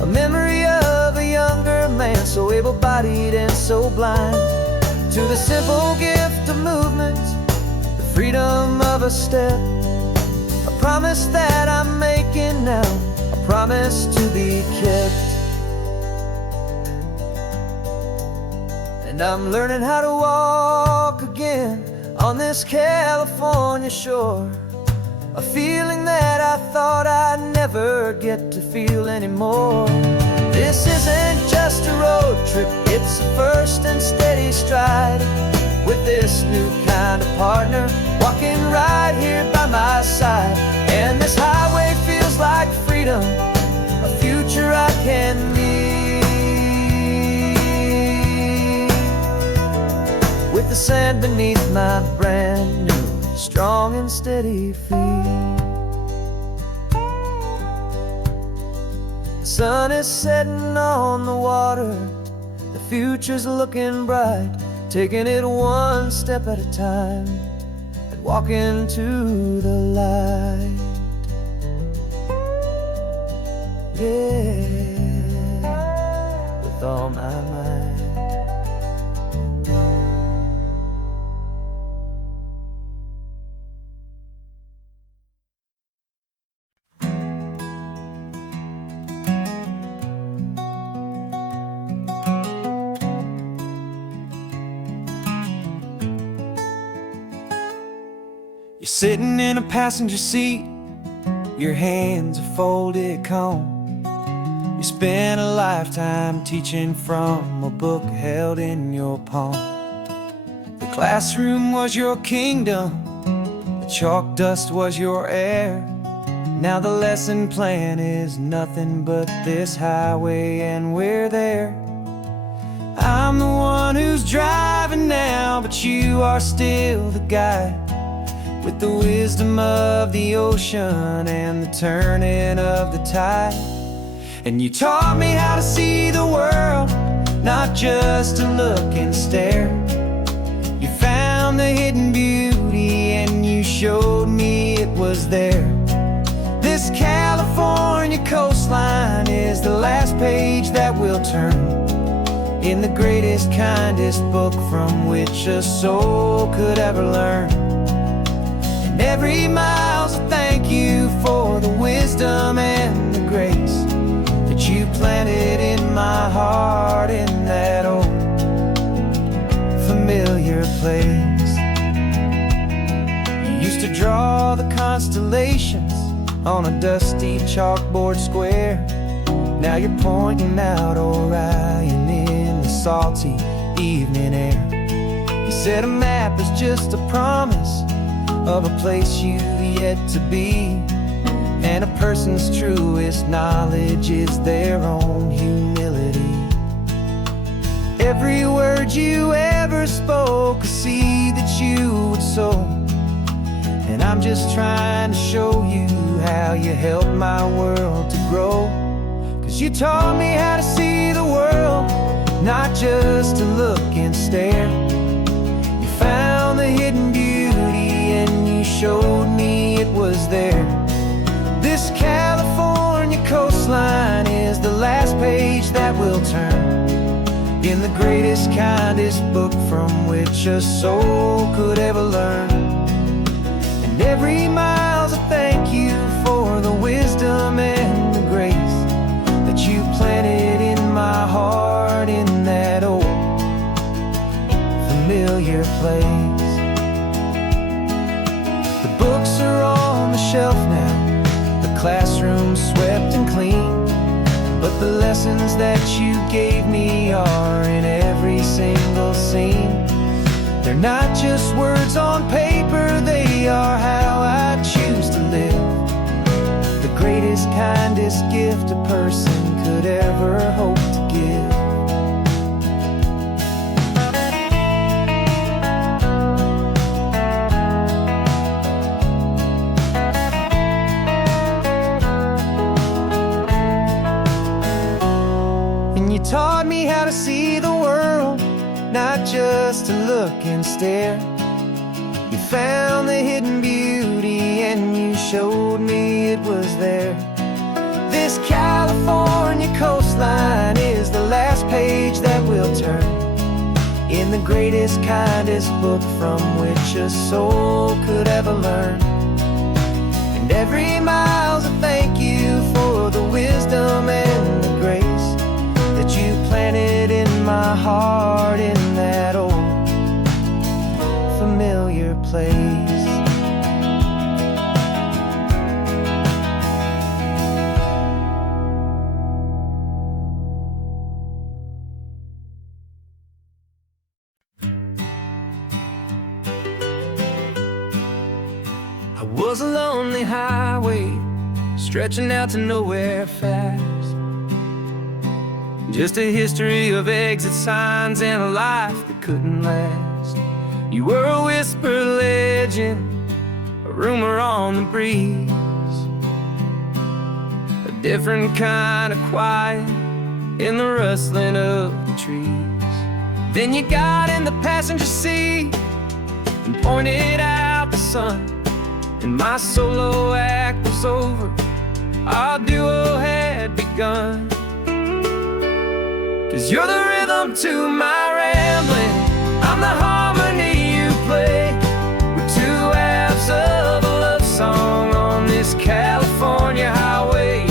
a memory of a younger man, so able-bodied and so blind, to the simple gift of movement, the freedom of a step, a promise that I'm making now, a promise to be kept. And I'm learning how to walk again on this California shore, a feeling that I thought I'd never get to feel anymore. This isn't just a road trip, it's a first and steady stride, with this new kind of partner walking right here by my side. And this highway feels like freedom, a future I can need, with the sand beneath my brand new, strong and steady feet. The sun is setting on the water, the future's looking bright, taking it one step at a time and walking to the light. Yeah, with all my might. You're sitting in a passenger seat, your hands are folded calm. You spent a lifetime teaching from a book held in your palm. The classroom was your kingdom, the chalk dust was your air. Now the lesson plan is nothing but this highway, and we're there. I'm the one who's driving now, but you are still the guide, with the wisdom of the ocean and the turning of the tide. And you taught me how to see the world, not just to look and stare. You found the hidden beauty and you showed me it was there. This California coastline is the last page that we'll turn in the greatest, kindest book from which a soul could ever learn. And every mile's a thank you for the wisdom and the grace that you planted in my heart in that old familiar place. You used to draw the constellations on a dusty chalkboard square. Now you're pointing out Orion in the salty evening air. You said a map is just a promise of a place you've yet to be, and a person's truest knowledge is their own humility. Every word you ever spoke, a seed that you would sow, and I'm just trying to show you how you helped my world to grow. 'Cause you taught me how to see the world, not just to look and stare. You found the hidden beauty and you showed me it was there. This California coastline is the last page that we'll turn in the greatest, kindest book from which a soul could ever learn. And every mile's a thank you for the wisdom and the grace that you planted in my heart in that old familiar place. The books are on the shelf now, the classroom swept and clean, but the lessons that you gave me are in every single scene. They're not just words on paper, they are how I choose to live. The greatest, kindest gift a person could ever hope to give. And you taught me how to see the world, not just to look and stare. You found the hidden beauty and you showed me it was there. This California coastline is the last page that we'll turn in the greatest, kindest book from which a soul could ever learn. And every mile's a thank you for the wisdom and the grace that you planted in my heart in that old familiar place. I was a lonely highway stretching out to nowhere fast. Just a history of exit signs and a life that couldn't last. You were a whisper legend, a rumor on the breeze, a different kind of quiet in the rustling of the trees. Then you got in the passenger seat and pointed out the sun, and my solo act was over, our duo had begun. 'Cause you're the rhythm to my rambling, I'm the harmony you play. We're two halves of a love song on this California highway,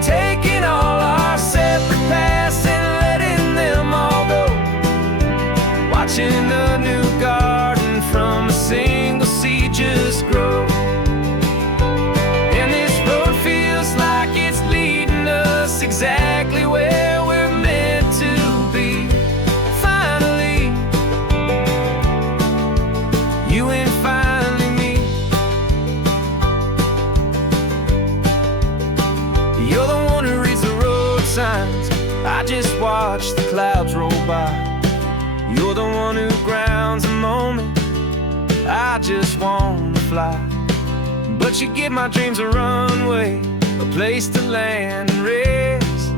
taking all our separate paths and letting them all go, watching a new garden from a single seed just grow. And this road feels like it's leading us exactly where we're meant to be. Finally I just watch the clouds roll by. You're the one who grounds the moment. I just wanna fly, but you give my dreams a runway, a place to land and rest.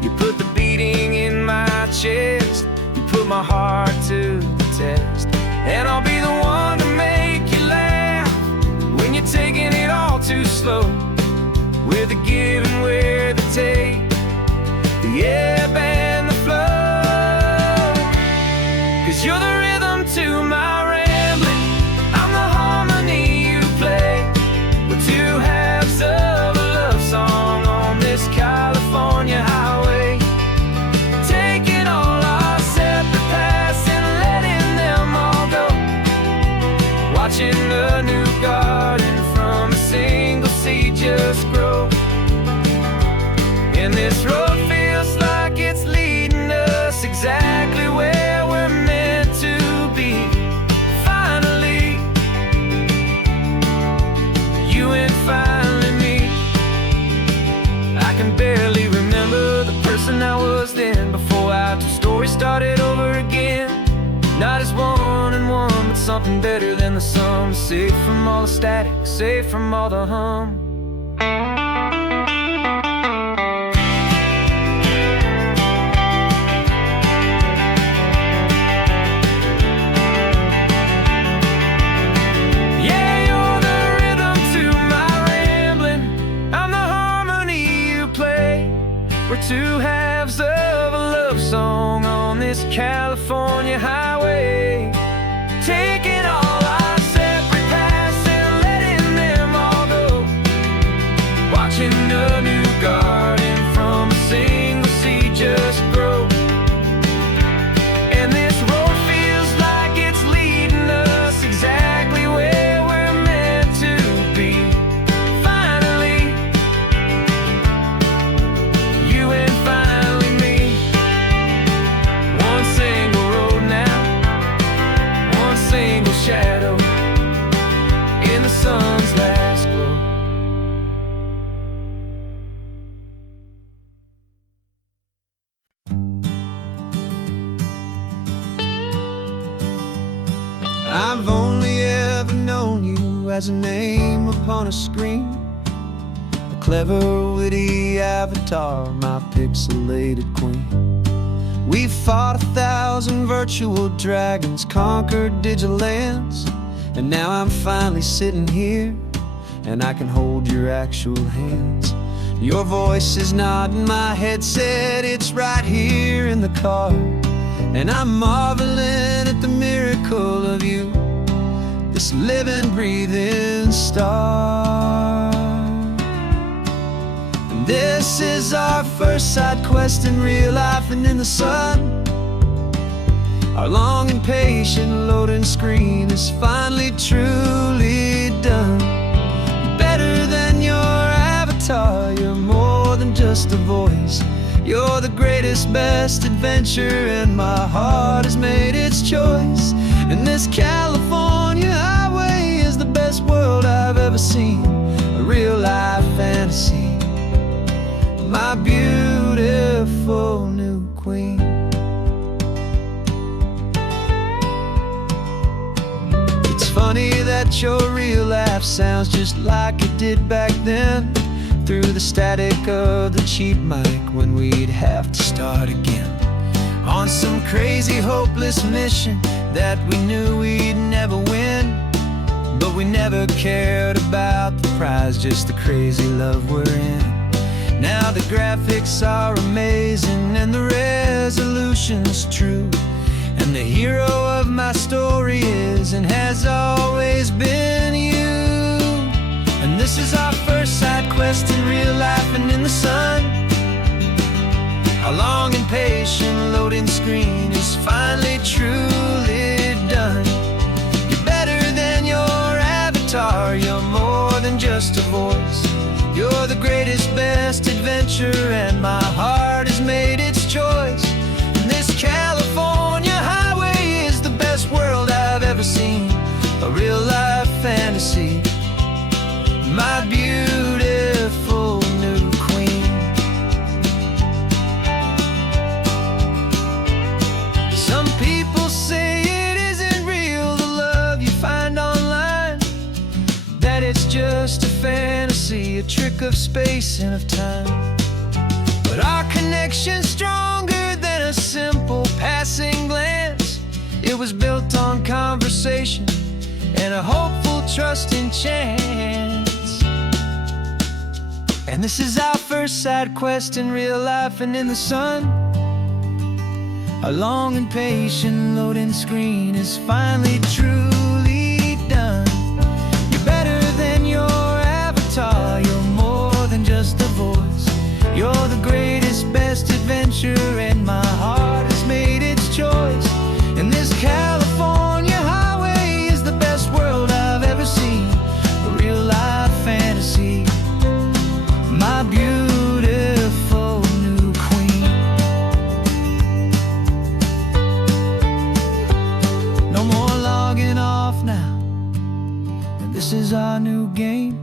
You put the beating in my chest, you put my heart to the test. And I'll be the one to make you laugh when you're taking it all too slow. We're the give and we're the take, the ebb and the flow. 'Cause you're the rhythm to my rambling, I'm the harmony you play. We're two halves of a love song on this California highway, taking all our separate paths and letting them all go. Watching a new garden from a single seed just grow. And this road feels like it's leading us exactly where we're meant to be. Finally, you and finally me. I can barely remember the person I was then, before our two stories started over again. Not as one and one, but something better than the sum. Safe from all the static, safe from all the hum. We're two halves of a love song on this California highway, taking all our separate paths and letting them all go. Watching a new garden from a single seed just grow. And this road feels like it's leading us exactly where we're meant to be. Finally, you and finally me. One single road now, one single shadow in the sun's last glow. I've only ever known you as a name upon a screen, a clever, witty avatar, my pixelated queen. We fought 1,000 virtual dragons, conquered digital lands, and now I'm finally sitting here, and I can hold your actual hands. Your voice is not in my headset, it's right here in the car, and I'm marveling at the miracle of you, this living, breathing star. And this is our first side quest in real life and in the sun. Our long and patient loading screen is finally truly done. Better than your avatar, you're more than just a voice. You're the greatest, best adventure, and my heart has made its choice. And this California highway is the best world I've ever seen, a real life fantasy, my beautiful new queen. It's funny that your real life sounds just like it did back then, through the static of the cheap mic when we'd have to start again, on some crazy hopeless mission that we knew we'd never win. But we never cared about the prize, just the crazy love we're in. Now the graphics are amazing and the resolution's true, and the hero of my story is and has always been you. And this is our first side quest in real life and in the sun. Our long and patient loading screen is finally truly done. You're better than your avatar, you're more than just a voice. You're the greatest, best adventure, and my heart has made its choice. And this California highway is the best world I've ever seen, a real life fantasy, my beautiful new queen. just a fantasy, a trick of space and of time. But our connection's stronger than a simple passing glance. It was built on conversation and a hopeful, trusting chance. And this is our first side quest in real life and in the sun. Our long and patient loading screen is finally truly done. You're better than your avatar, you're more than just a voice. You're the greatest, best adventure, and my heart has made its choice. And this California highway is the best world I've ever seen, a real life fantasy, my beautiful new queen. No more logging off now, and this is our new game.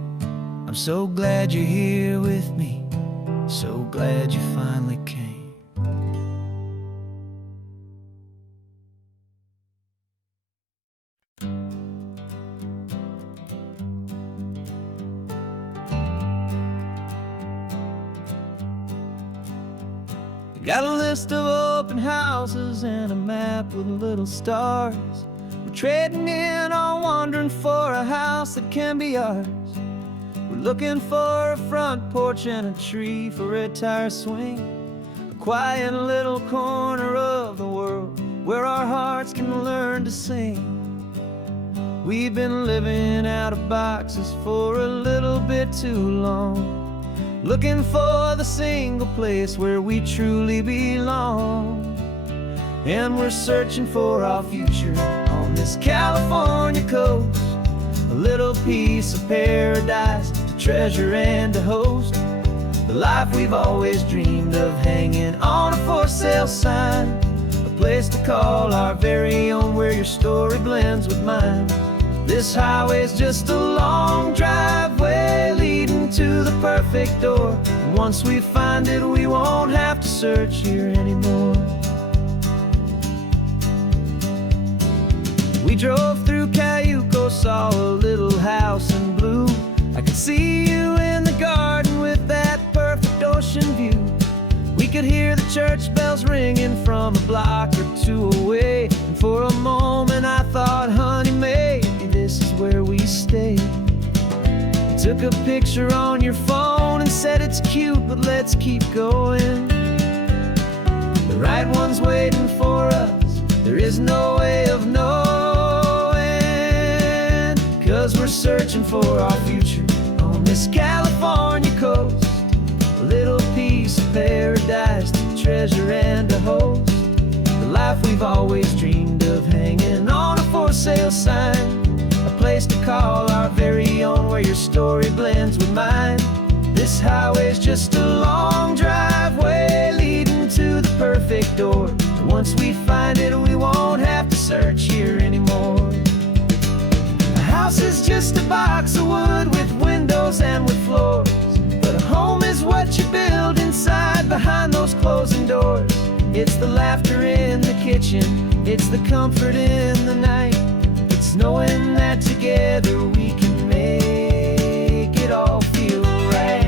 I'm so glad you're here with me, so glad you finally came. Got a list of open houses and a map with little stars. We're trading in or wandering for a house that can be ours. We're looking for a front porch and a tree for a tire swing, a quiet little corner of the world where our hearts can learn to sing. We've been living out of boxes for a little bit too long, looking for the single place where we truly belong. And we're searching for our future on this California coast, a little piece of paradise to treasure and to host, the life we've always dreamed of, hanging on a for sale sign, a place to call our very own, where your story blends with mine. This highway's just a long driveway leading to the perfect door, and once we find it, we won't have to search here anymore. We drove through Cayuco, saw a little house in blue. I could see you in the garden with that perfect ocean view. We could hear the church bells ringing from a block or two away, and for a moment I thought, honey, maybe this is where we stay. You took a picture on your phone and said it's cute, but let's keep going. The right one's waiting for us, there is no way of knowing, 'cause we're searching for our future on this California coast, a little piece of paradise to treasure and to host, the life we've always dreamed of, hanging on a for sale sign, a place to call our very own, where your story blends with mine. This highway's just a long driveway leading to the perfect door, and once we find it, we won't have to search here anymore. A house is just a box of wood with windows and with floors, but a home is what you build inside behind those closing doors. It's the laughter in the kitchen, it's the comfort in the night, it's knowing that together we can make it all feel right.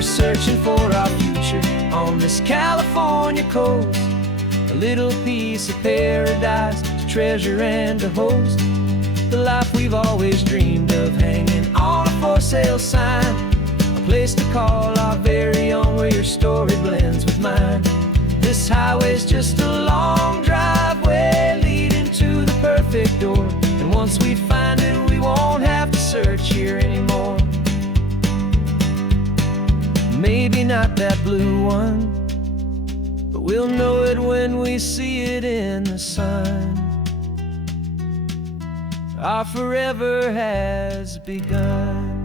Searching for our future on this California coast, a little piece of paradise to treasure and to host, the life we've always dreamed of, hanging on a for sale sign, a place to call our very own, where your story blends with mine. This highway's just a long driveway leading to the perfect door, and once we find it, we won't have to search here anymore. Maybe not that blue one, but we'll know it when we see it in the sun. Our forever has begun.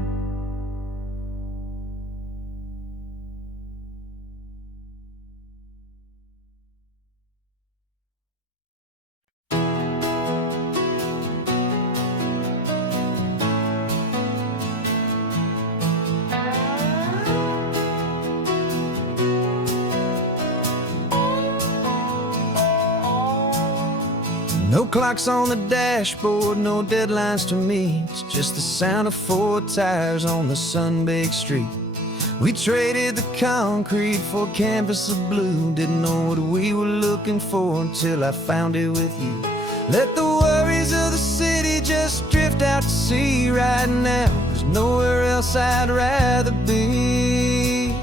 No clocks on the dashboard, no deadlines to meet. It's just the sound of 4 tires on the sun-baked street. We traded the concrete for a canvas of blue. Didn't know what we were looking for until I found it with you. Let the worries of the city just drift out to sea right now. There's nowhere else I'd rather be.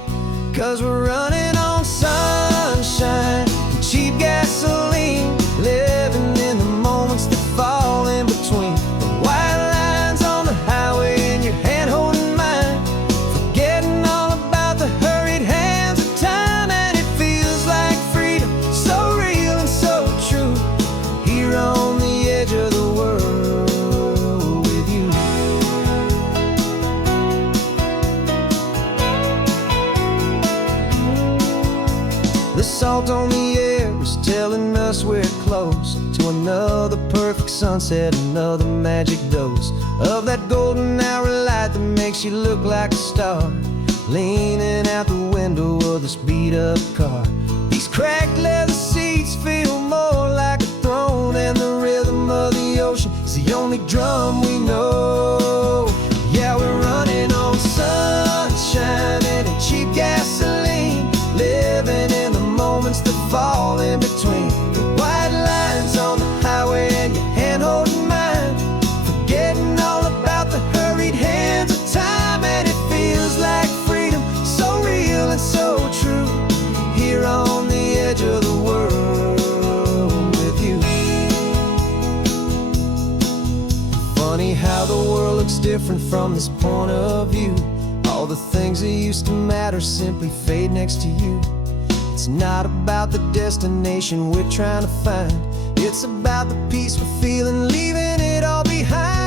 'Cause we're running on sunshine and cheap gasoline, living in the moments that fall in between. The white lines on the highway and your hand holding mine, forgetting all about the hurried hands of time. And it feels like freedom, so real and so true, here on the edge of the world with you. The salt on the air is telling us we're close to another perfect sunset, another magic dose of that golden hour light that makes you look like a star, leaning out the window of this beat-up car. These cracked leather seats feel more like a throne, and the rhythm of the ocean is the only drum we know. Yeah, we're running on sunshine and a cheap gasoline, living in the moments that fall in between. The white lines on the highway and your hand holding mine, forgetting all about the hurried hands of time. And it feels like freedom, so real and so true, here on the edge of the world with you. Funny how the world looks different from this point of view. All the things that used to matter simply fade next to you. It's not about the destination we're trying to find, it's about the peace we're feeling, leaving it all behind.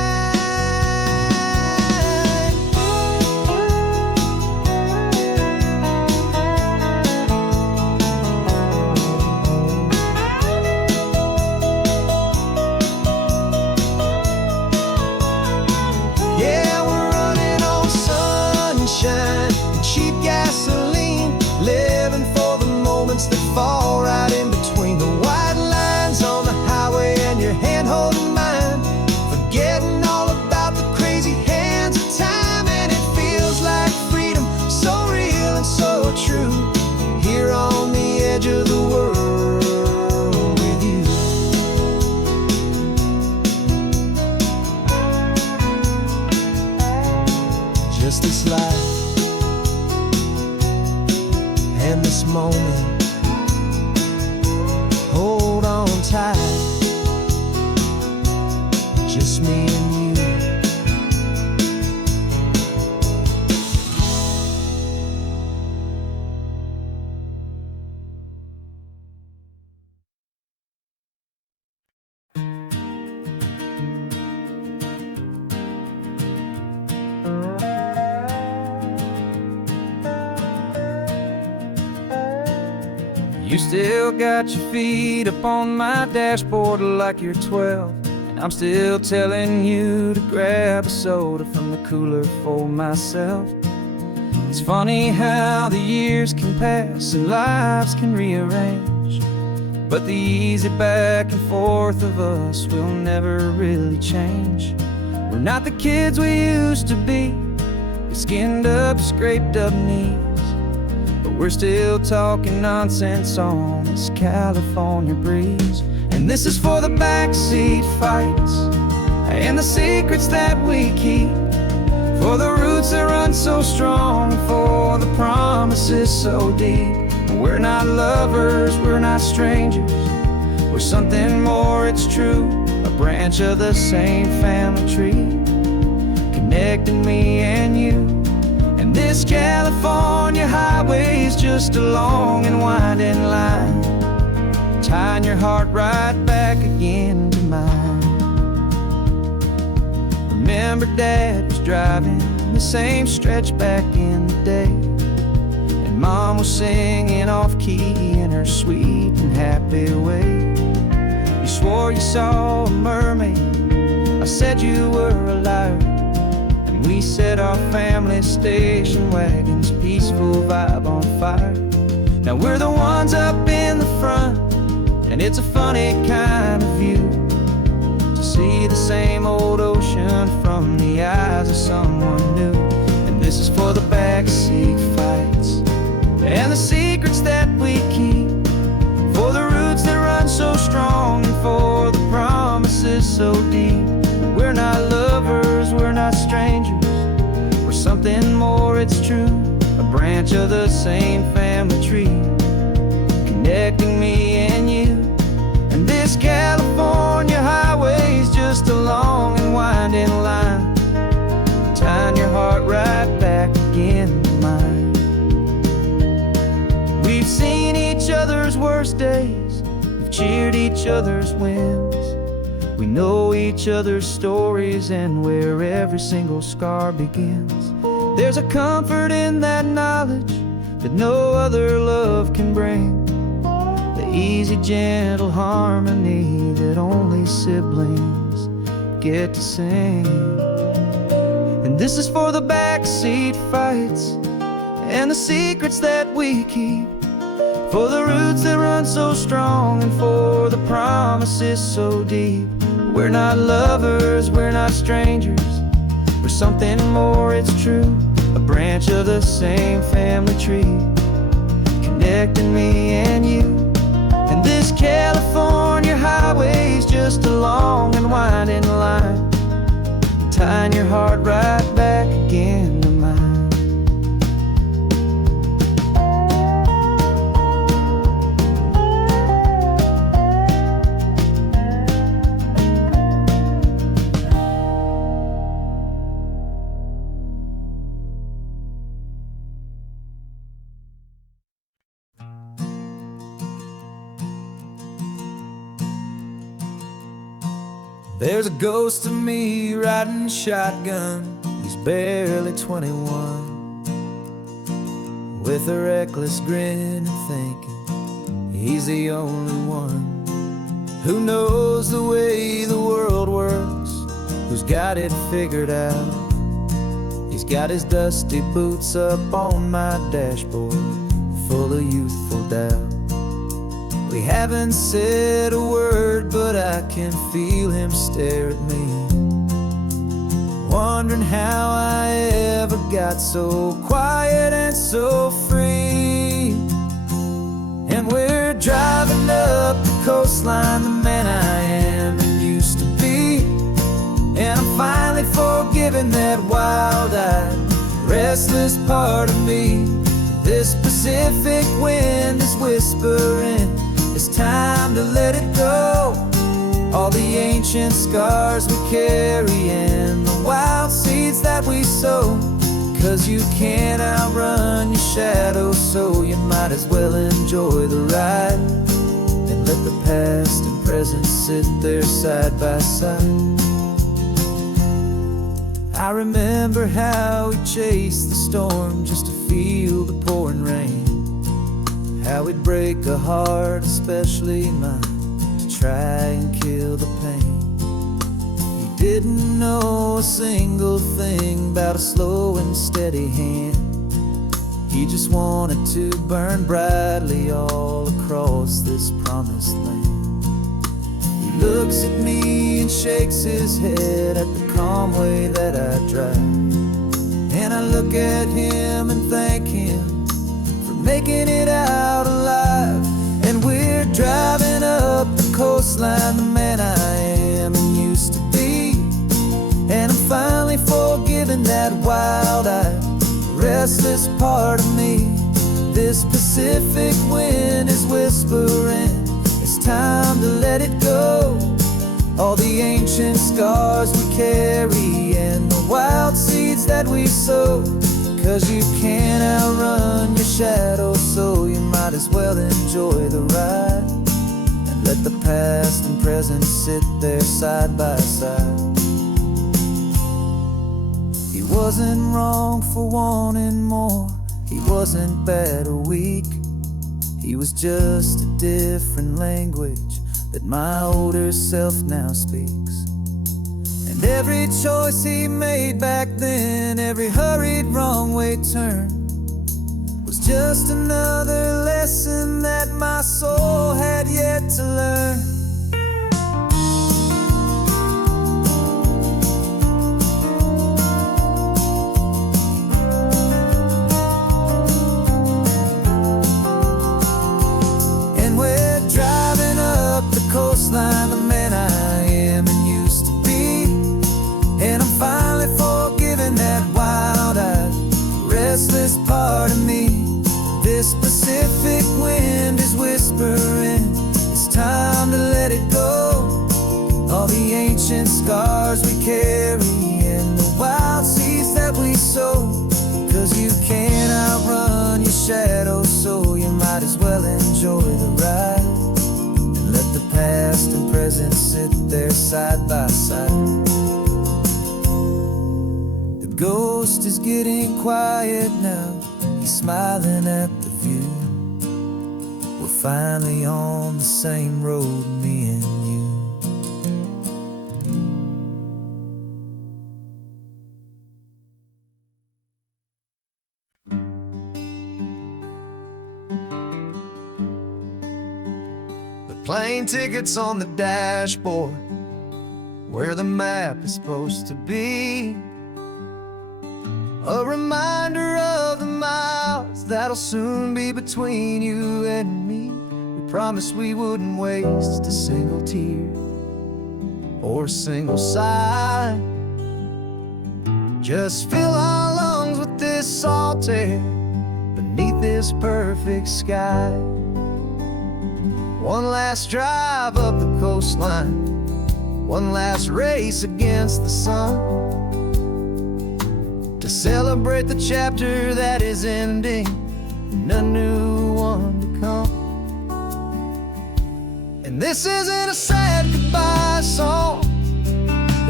Yeah, we're running on sunshine and cheap gasoline, living for the moments that fall right in between. The white lines on the highway and your hand holding mine, forgetting all about the crazy hands of time. And it feels like freedom, so real and so true, here on the edge of the world with you. Just this life and this moment, hold on tight, just me and you. You still got your feet up on my dashboard like you're 12, and I'm still telling you to grab a soda from the cooler for myself. It's funny how the years can pass and lives can rearrange, but the easy back and forth of us will never really change. We're not the kids we used to be, with skinned up, scraped up knees, but we're still talking nonsense on this California breeze. And this is for the backseat fights and the secrets that we keep, for the roots that run so strong, for the promises so deep. We're not lovers, we're not strangers, we're something more, it's true, a branch of the same family tree, connecting me and you. And this California highway is just a long and winding line, tying your heart right back again to mine. Remember Dad was driving the same stretch back in the day, and Mom was singing off-key in her sweet and happy way. You swore you saw a mermaid, I said you were a liar, and we set our family station wagon's peaceful vibe on fire. Now we're the ones up in the front, and it's a funny kind of view, see the same old ocean from the eyes of someone new. And this is for the backseat fights and the secrets that we keep, for the roots that run so strong and for the promises so deep. We're not lovers, we're not strangers, we're something more, it's true. A branch of the same family tree, connecting me and you. And this California highway's just a long and winding line, tying your heart right back again to mine. We've seen each other's worst days, we've cheered each other's wins. We know each other's stories and where every single scar begins. There's a comfort in that knowledge that no other love can bring, the easy, gentle harmony that only siblings get to sing. And this is for the backseat fights and the secrets that we keep, for the roots that run so strong and for the promises so deep. We're not lovers, we're not strangers, we're something more, it's true. A branch of the same family tree, connecting me and you. And this California highway's just a long and winding line, tying your heart right back again to mine. There's a ghost of me riding shotgun, he's barely 21, with a reckless grin and thinking he's the only one who knows the way the world works, who's got it figured out. He's got his dusty boots up on my dashboard, full of youthful doubt. We haven't said a word, but I can feel him stare at me, wondering how I ever got so quiet and so free. And we're driving up the coastline, the man I am and used to be, and I'm finally forgiving that wild-eyed, restless part of me. This Pacific wind is whispering, it's time to let it go. All the ancient scars we carry and the wild seeds that we sow. 'Cause you can't outrun your shadow, so you might as well enjoy the ride and let the past and present sit there side by side. I remember how we chased the storm just to feel the pouring rain, how we'd break a heart, especially mine, to try and kill the pain. We didn't know a single thing about a slow and steady hand. He just wanted to burn brightly all across this promised land. He looks at me and shakes his head at the calm way that I drive, and I look at him and thank him making it out alive. And we're driving up the coastline, the man I am and used to be, and I'm finally forgiving that wild-eyed, restless part of me. This Pacific wind is whispering, it's time to let it go. All the ancient scars we carry and the wild seeds that we sow. 'Cause you can't outrun your shadow, so you might as well enjoy the ride and let the past and present sit there side by side. He wasn't wrong for wanting more, he wasn't bad or weak. He was just a different language that my older self now speaks. And every choice he made back then, every hurried wrong way turn, was just another lesson that my soul had yet to learn. part of me. This Pacific wind is whispering, it's time to let it go. All the ancient scars we carry and the wild seeds that we sow. 'Cause you can't outrun your shadow, so you might as well enjoy the ride. And let the past and present sit there side by side. The ghost is getting quiet now, he's smiling at the view. We're finally on the same road, me and you. Plane tickets on the dashboard, where the map is supposed to be. A reminder of the miles that'll soon be between you and me. We promised we wouldn't waste a single tear or a single sigh. Just fill our lungs with this salt air beneath this perfect sky. One last drive up the coastline, one last race against the sun, to celebrate the chapter that is ending and a new one to come. And this isn't a sad goodbye song,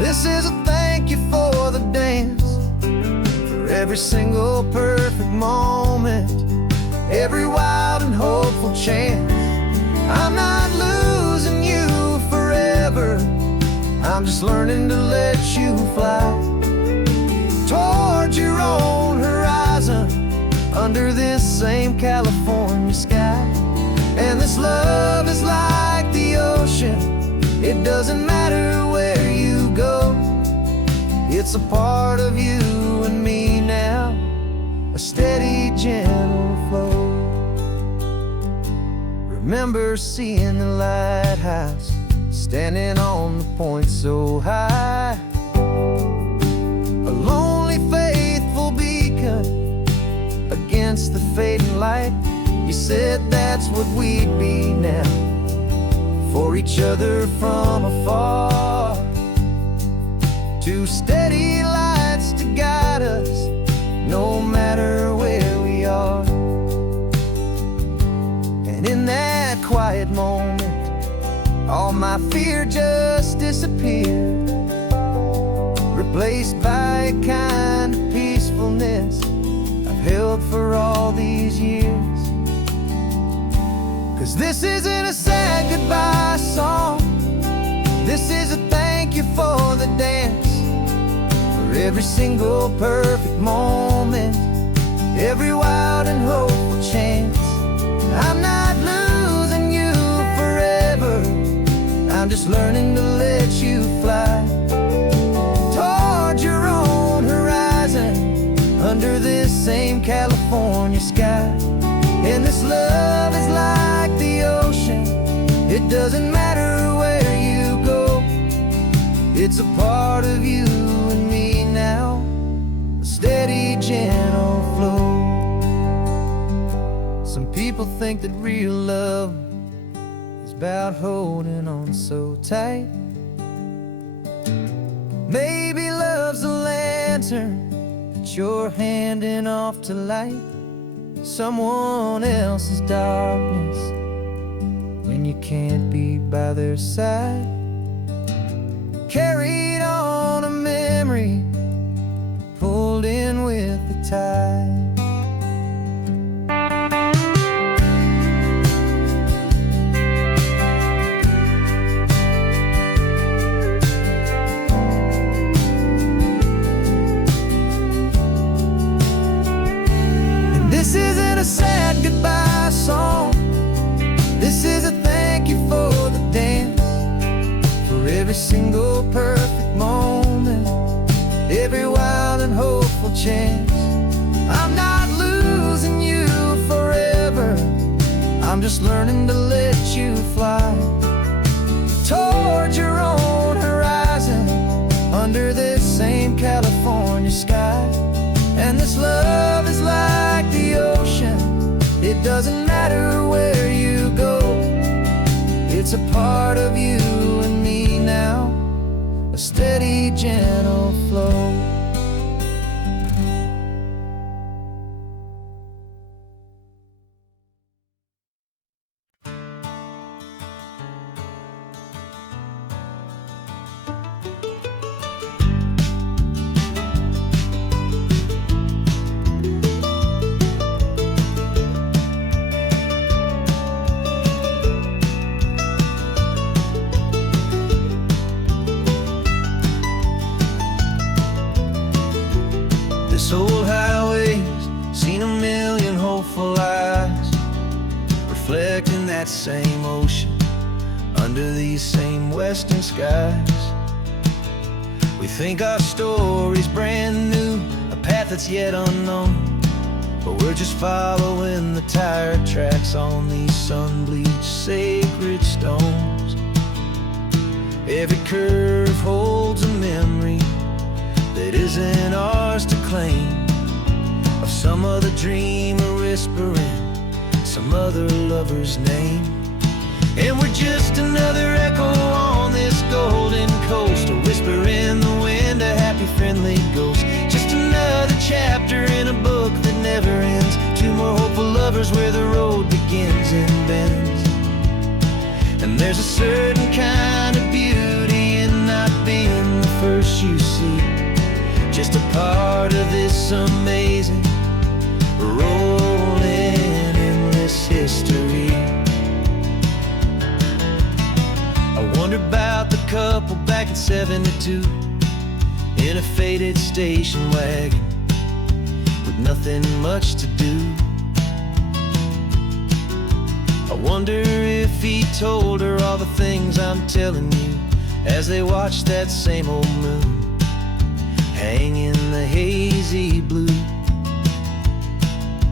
this is a thank you for the dance, for every single perfect moment, every wild and hopeful chance. I'm not losing you forever, I'm just learning to let you fly towards your own horizon, under this same California sky. And this love is like the ocean, it doesn't matter where you go. It's a part of you and me now, a steady, gentle flow. Remember seeing the lighthouse, standing on the point so high, a lonely, faithful beacon against the fading light. You said that's what we'd be now, for each other from afar. Two steady lights to guide us, no matter where we are. And in that quiet moment, all my fear just disappeared, replaced by a kind of peacefulness I've held for all these years. 'Cause this isn't a sad goodbye song, this is a thank you for the dance, for every single perfect moment, every wild and hopeful chance. I'm not losing you forever, I'm just learning to let you fly towards your own horizon, under this same California sky. And this love is like the ocean, it doesn't matter where you go. It's a part of you and me now, a steady, gentle flow. Some people think that real love is about holding on so tight. Maybe love's a lantern that you're handing off to light someone else's darkness when you can't be by their side. Carried on a memory, pulled in with the tide. This isn't a sad goodbye song, this is a thank you for the dance, for every single perfect moment, every wild and hopeful chance. I'm not losing you forever, I'm just learning to let you fly towards your own horizon, under this same California sky. And this love is like Doesn't matter where you go, it's a part of you and me now, a steady, gentle flow. This old highway's seen a million hopeful eyes, reflecting that same ocean under these same western skies. We think our story's brand new, a path that's yet unknown, but we're just following the tire tracks on these sun-bleached sacred stones. Every curve holds a memory that isn't ours to claim, of some other dreamer whispering some other lover's name. And we're just another echo on this golden coast, a whisper in the wind, a happy friendly ghost. Just another chapter in a book that never ends, two more hopeful lovers where the road begins and bends. And there's a certain kind of beauty in not being the first you see, just a part of this amazing, rolling, endless history. I wonder about the couple back in '72 in a faded station wagon with nothing much to do. I wonder if he told her all the things I'm telling you as they watched that same old moon hang in the hazy blue.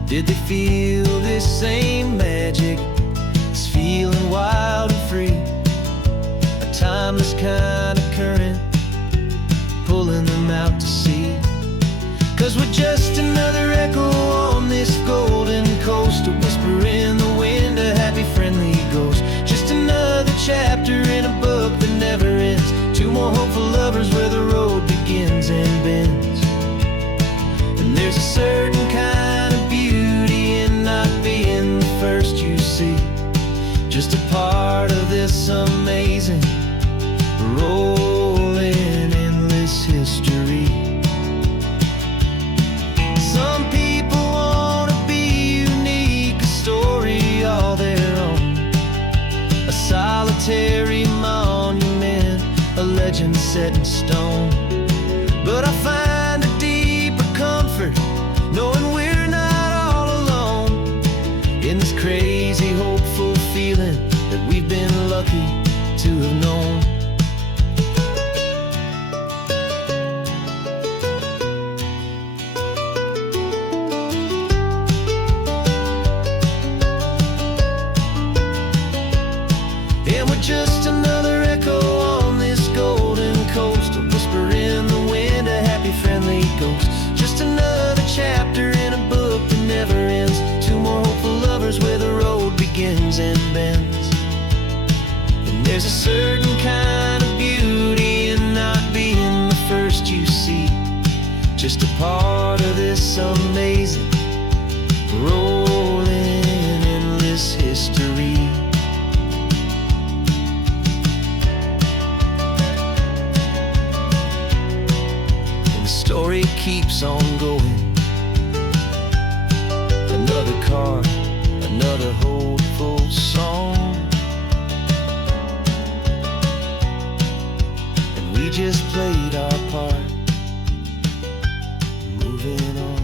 Did they feel this same magic, this feeling wild and free, a timeless kind of current pulling them out to sea? 'Cause we're just another echo on this golden coast, a whisper in the wind, a happy friendly ghost. Just another chapter in a book that never ends, two more hopeful lovers where the road begins and bends. And there's a certain kind of beauty in not being the first you see, just a part of this amazing, rolling, endless history. Some people wanna be unique, a story all their own, a solitary monument, a legend set in stone. But I find a deeper comfort knowing we're not all alone in this crazy, hopeful feeling that we've been lucky to have known. And we're just another echo on this golden coast, a whisper in the wind, a happy friendly ghost. Just another chapter in a book that never ends, two more hopeful lovers where the road begins and bends. And there's a certain kind of beauty in not being the first you see, just a part of this amazing, rolling, endless history. Story keeps on going. Another card, another hopeful song, and we just played our part, moving on.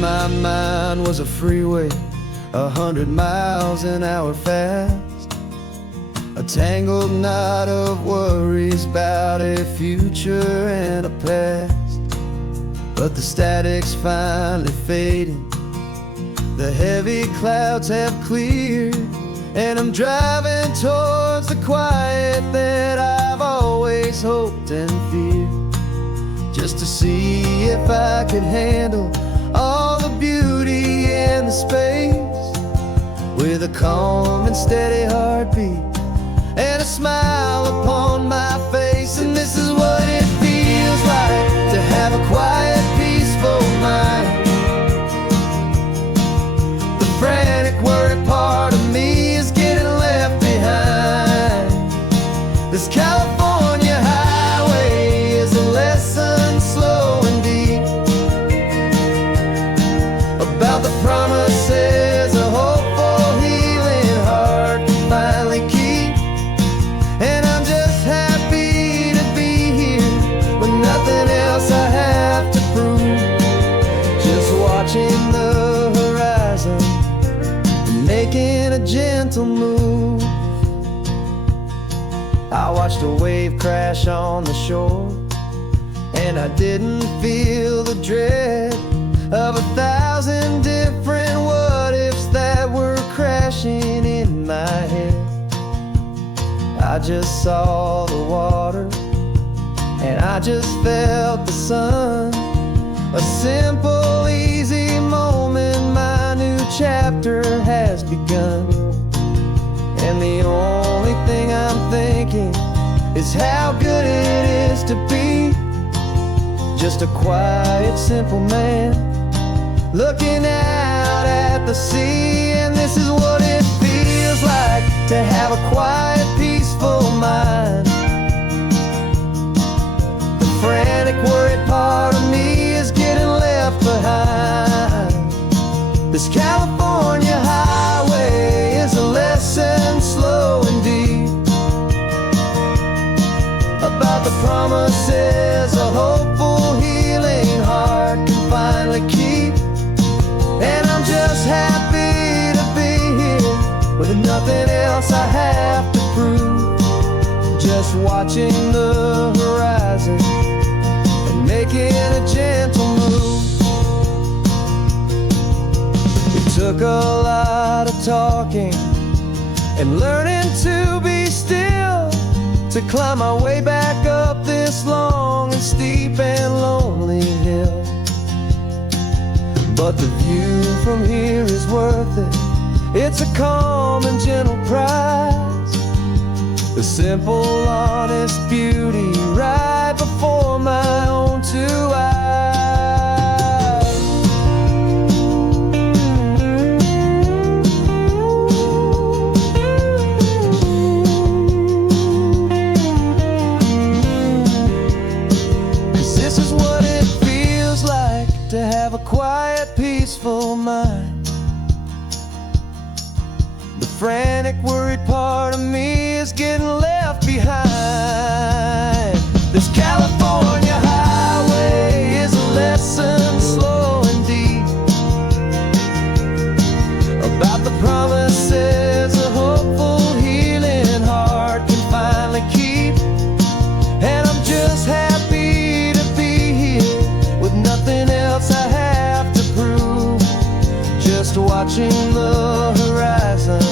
My mind was a freeway 100 miles an hour fast, a tangled knot of worries about a future and a past. But the static's finally fading, the heavy clouds have cleared, and I'm driving towards the quiet that I've always hoped and feared, just to see if I could handle all the beauty and the space, with a calm and steady heartbeat and a smile upon my face. And this is what it feels like to have a quiet, peaceful mind. The frantic, worried part of me is getting left behind. This California highway is a lesson slow and deep about the promises a hopeful, healing heart can finally keep. And I'm just happy to be here with nothing else I have to prove, just watching the horizon and making a gentle move. I watched a wave crash on the shore, and I didn't feel the dread of 1,000 different what-ifs that were crashing in my head. I just saw the water, and I just felt the sun. A simple, easy moment, my new chapter has begun. And the only thing I'm thinking is how good it is to be just a quiet, simple man looking out at the sea. And this is what it feels like to have a quiet, peaceful mind. The frantic, worried part of me is getting left behind. This California highway is a lesson slow and deep about the promises a hopeful, healing heart can finally keep. And I'm just happy to be here with nothing else I have to prove, just watching the horizon and making a gentle move. It took a lot of talking and learning to be still to climb my way back up this long and steep and lonely hill. But the view from here is worth it. It's a calm and gentle prize, the simple, honest beauty right before my own two eyes. This is what it feels like to have a quiet, peaceful mind. The frantic, worried part of me is getting left behind. This California highway is a lesson slow and deep about the promises a hopeful, healing heart can finally keep. And I'm just happy to be here with nothing else I have to prove, just watching the horizon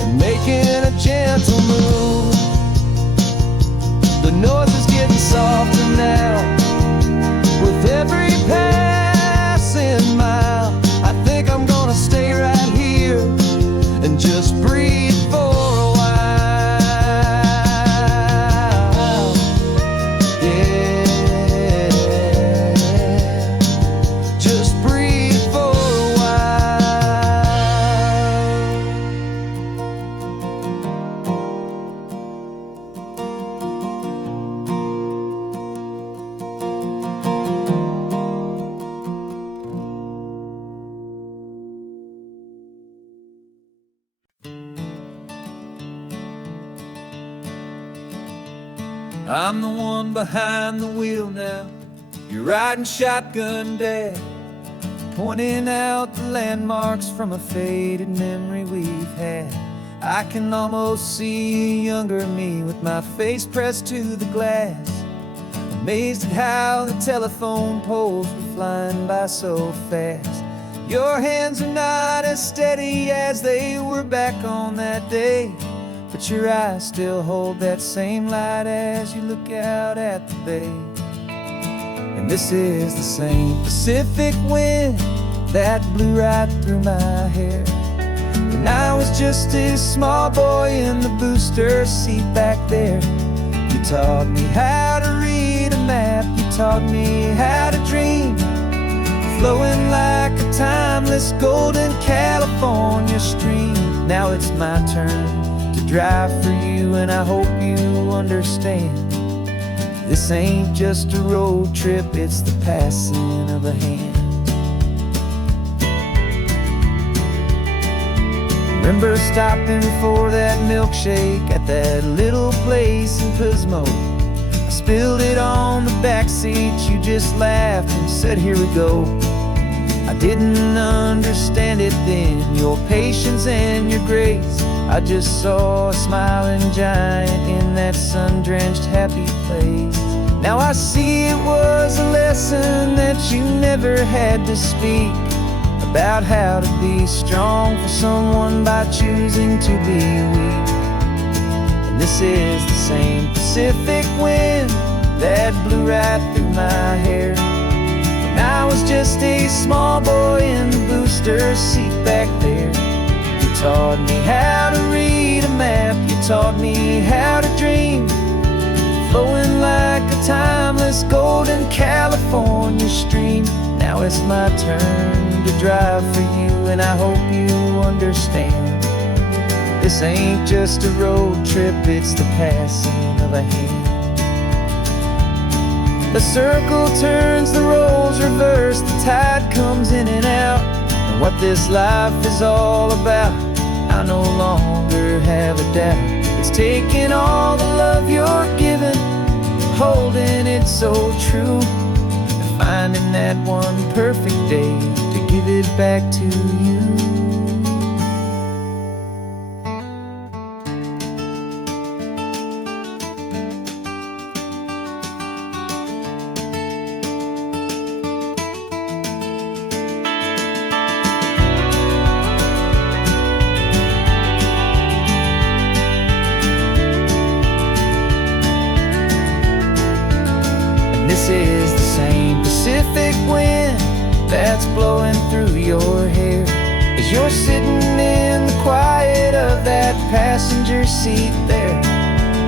and making a gentle move. The noise is getting softer now with every passing mile. I think I'm gonna stay right here and just breathe for a while. Yeah, just breathe for a while. I'm the one behind the wheel now. You're riding shotgun, Dad. pointing out the landmarks from a faded memory we've had. I can almost see a younger me with my face pressed to the glass, amazed at how the telephone poles were flying by so fast. Your hands are not as steady as they were back on that day, but your eyes still hold that same light as you look out at the bay. And this is the same Pacific wind that blew right through my hair when I was just a small boy in the booster seat back there. You taught me how to read a map, you taught me how to dream, flowing like a timeless golden California stream. Now it's my turn to drive for you, and I hope you understand. This ain't just a road trip, it's the passing of a hand. Remember stopping for that milkshake at that little place in Pismo? I spilled it on the back seat, you just laughed and said, "Here we go." I didn't understand it then, your patience and your grace. I just saw a smiling giant in that sun-drenched happy place. Now I see it was a lesson that you never had to speak, about how to be strong for someone by choosing to be weak. And this is the same Pacific wind that blew right through my hair when I was just a small boy in the booster seat back there. You taught me how to read a map, you taught me how to dream, flowing like a timeless golden California stream. Now it's my turn to drive for you, and I hope you understand. This ain't just a road trip, it's the passing of a hand. The circle turns, the roles reverse, the tide comes in and out. And what this life is all about, I no longer have a doubt. It's taking all the love you're giving, holding it so true, and finding that one perfect day to give it back to you. This is the same Pacific wind that's blowing through your hair as you're sitting in the quiet of that passenger seat there.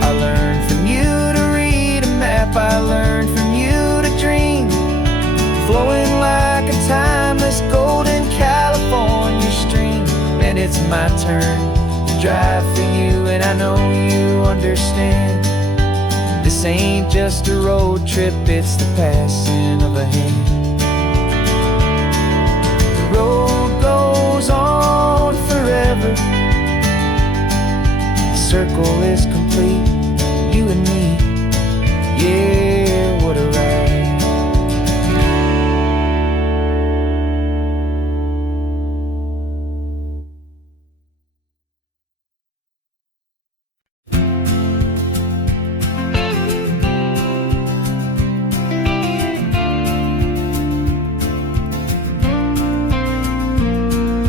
I learned from you to read a map, I learned from you to dream, flowing like a timeless golden California stream. And it's my turn to drive for you, and I know you understand. This ain't just a road trip, it's the passing of a hand. The road goes on forever, the circle is complete, you and me, yeah, what a ride.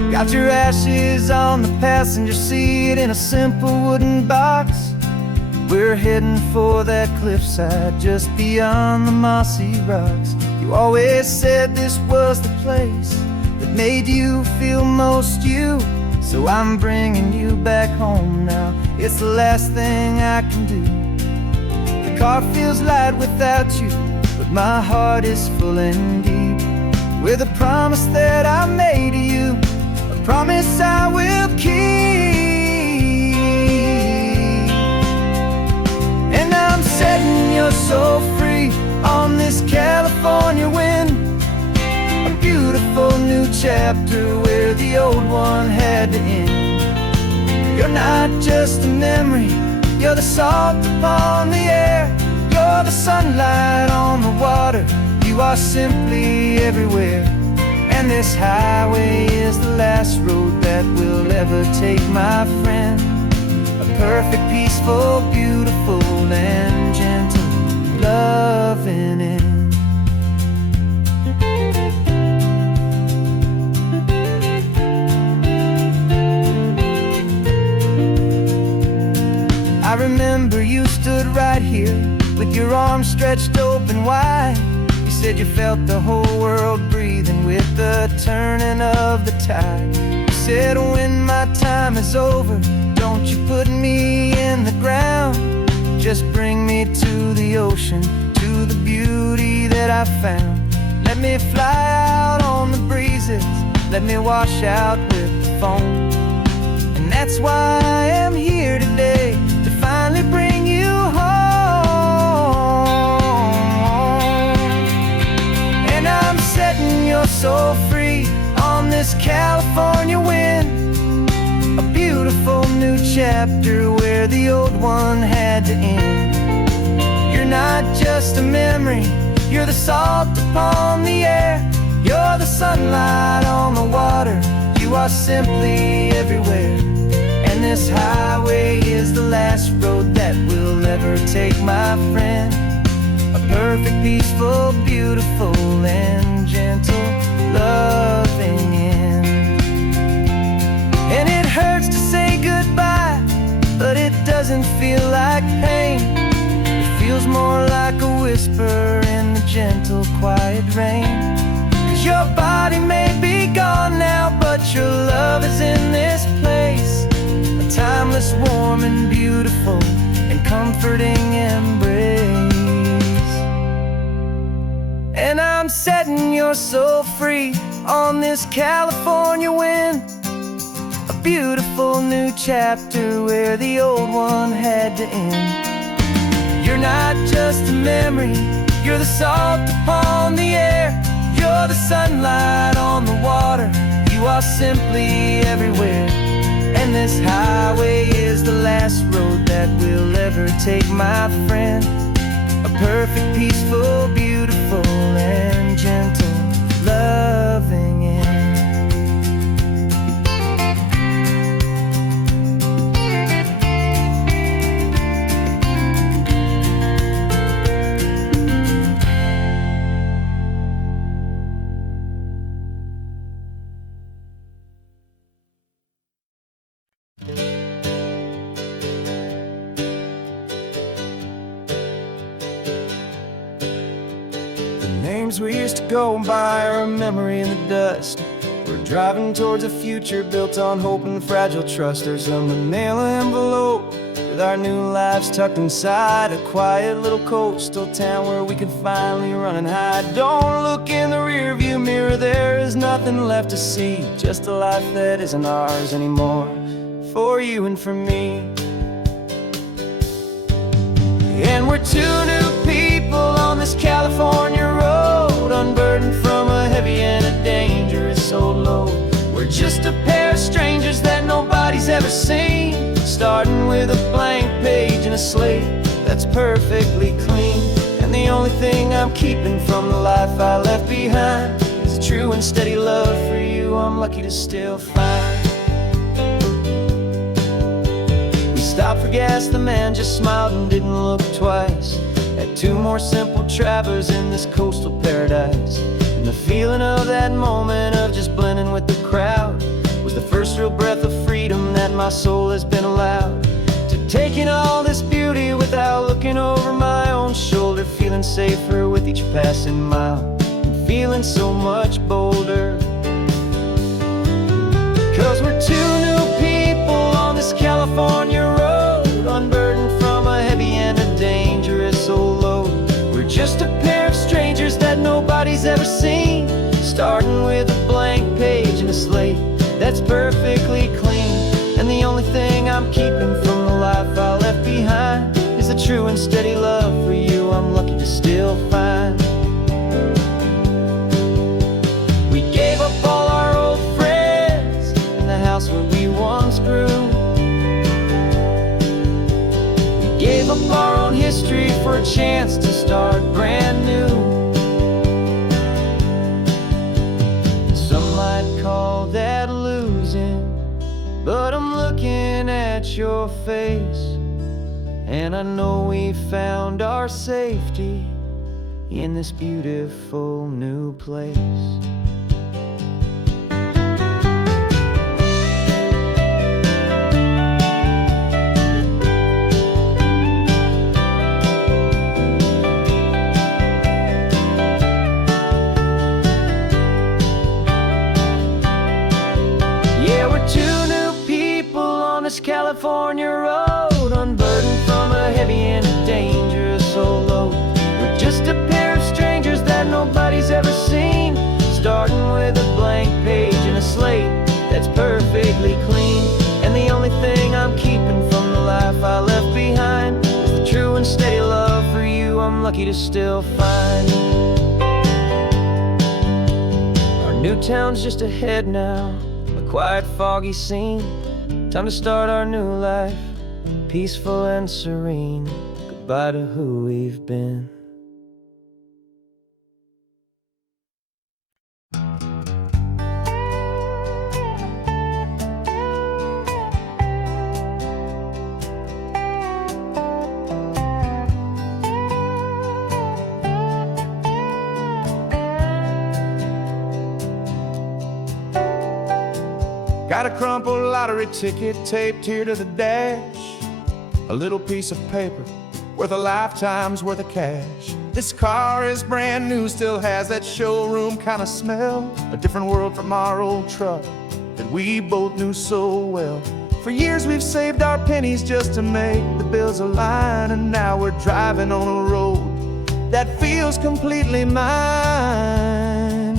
Got your ashes on the passenger seat in a simple wooden box. We're heading for that cliffside just beyond the mossy rocks. You always said this was the place that made you feel most you, so I'm bringing you back home now. It's the last thing I can do. The car feels light without you, but my heart is full and deep with a promise that I made to you, a promise I will keep. And I'm setting your soul free on this California wind, a beautiful new chapter where the old one had to end. You're not just a memory, you're the salt upon the air, you're the sunlight on the water, you are simply everywhere. And this highway is the last road that we'll ever take, my friend. A perfect, peaceful, beautiful, and gentle, loving end. I remember you stood right here with your arms stretched open wide. You said you felt the whole world breathing with the turning of the tide. You said, when my time is over, don't you put me in the ground. Just bring me to the ocean, to the beauty that I found. Let me fly out on the breezes, let me wash out with the foam. And that's why I am here today, to finally bring you home. And I'm setting your soul free on this California wind. A beautiful new chapter where the old one had to end. You're not just a memory, you're the salt upon the air. You're the sunlight on the water, you are simply everywhere. And this highway is the last road that we'll ever take, my friend. A perfect, peaceful, beautiful, and gentle, loving end. And it hurts to say goodbye, but it doesn't feel like pain. It feels more like a whisper in the gentle, quiet rain. 'Cause your body may be gone now, but your love is in this place. A timeless, warm, and beautiful, and comforting embrace. And I'm setting your soul free on this California wind. A beautiful new chapter where the old one had to end. You're not just a memory, you're the salt upon the air. You're the sunlight on the water, you are simply everywhere. And this highway is the last road that we'll ever take, my friend. A perfect, peaceful, beautiful, and gentle, loving end. Names we used to go by are a memory in the dust. We're driving towards a future built on hope and fragile trust. There's some mail envelope with our new lives tucked inside, a quiet little coastal town where we can finally run and hide. Don't look in the rearview mirror, there is nothing left to see, just a life that isn't ours anymore, for you and for me. And we're two new people on this California road, unburdened from a heavy and a dangerous old load. We're just a pair of strangers that nobody's ever seen, starting with a blank page and a slate that's perfectly clean. And the only thing I'm keeping from the life I left behind is a true and steady love for you I'm lucky to still find. We stopped for gas, the man just smiled and didn't look twice. Had two more simple travelers in this coastal paradise. And the feeling of that moment of just blending with the crowd was the first real breath of freedom that my soul has been allowed to take in all this beauty without looking over my own shoulder, feeling safer with each passing mile, and feeling so much bolder. 'Cause we're two new people on this California road, unburdened from a heavy and a dangerous old load. We're just a pair of strangers that nobody's ever seen, starting with a blank page and a slate that's perfectly clean. And the only thing I'm keeping from the life I left behind is the true and steady love for you I'm lucky to still find. We gave up all our old friends and the house where we once grew. We gave up our own history for a chance to start brand new. I'm looking at your face, and I know we found our safety in this beautiful new place. Yeah, we're two new people on this California road, unburdened from a heavy and a dangerous old load. We're just a pair of strangers that nobody's ever seen, starting with a blank page and a slate that's perfectly clean. And the only thing I'm keeping from the life I left behind is the true and steady love for you I'm lucky to still find. Our new town's just ahead now, a quiet, foggy scene. Time to start our new life, peaceful and serene. Goodbye to who we've been. Got a crumpled lottery ticket taped here to the dash, a little piece of paper worth a lifetime's worth of cash. This car is brand new, still has that showroom kind of smell, a different world from our old truck that we both knew so well. For years we've saved our pennies just to make the bills align, and now we're driving on a road that feels completely mine.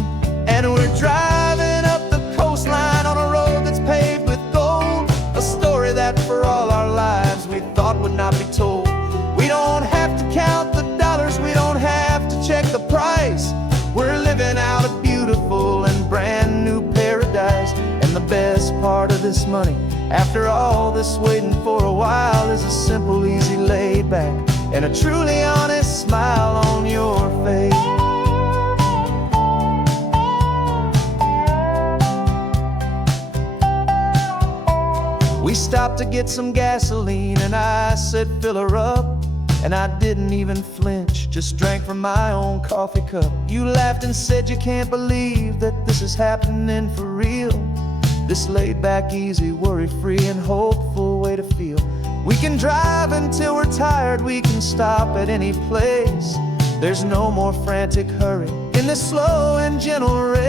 And we're driving up the coastline on a road that's paved with gold, a story that for all our lives we thought would not be told. We don't have to count the dollars, we don't have to check the price. We're living out a beautiful and brand new paradise. And the best part of this money, after all this waiting for a while, is a simple, easy, laid back, and a truly honest smile on your face. We stopped to get some gasoline, and I said, fill her up. And I didn't even flinch, just drank from my own coffee cup. You laughed and said you can't believe that this is happening for real. This laid back, easy, worry-free and hopeful way to feel. We can drive until we're tired, we can stop at any place. There's no more frantic hurry in this slow and gentle race.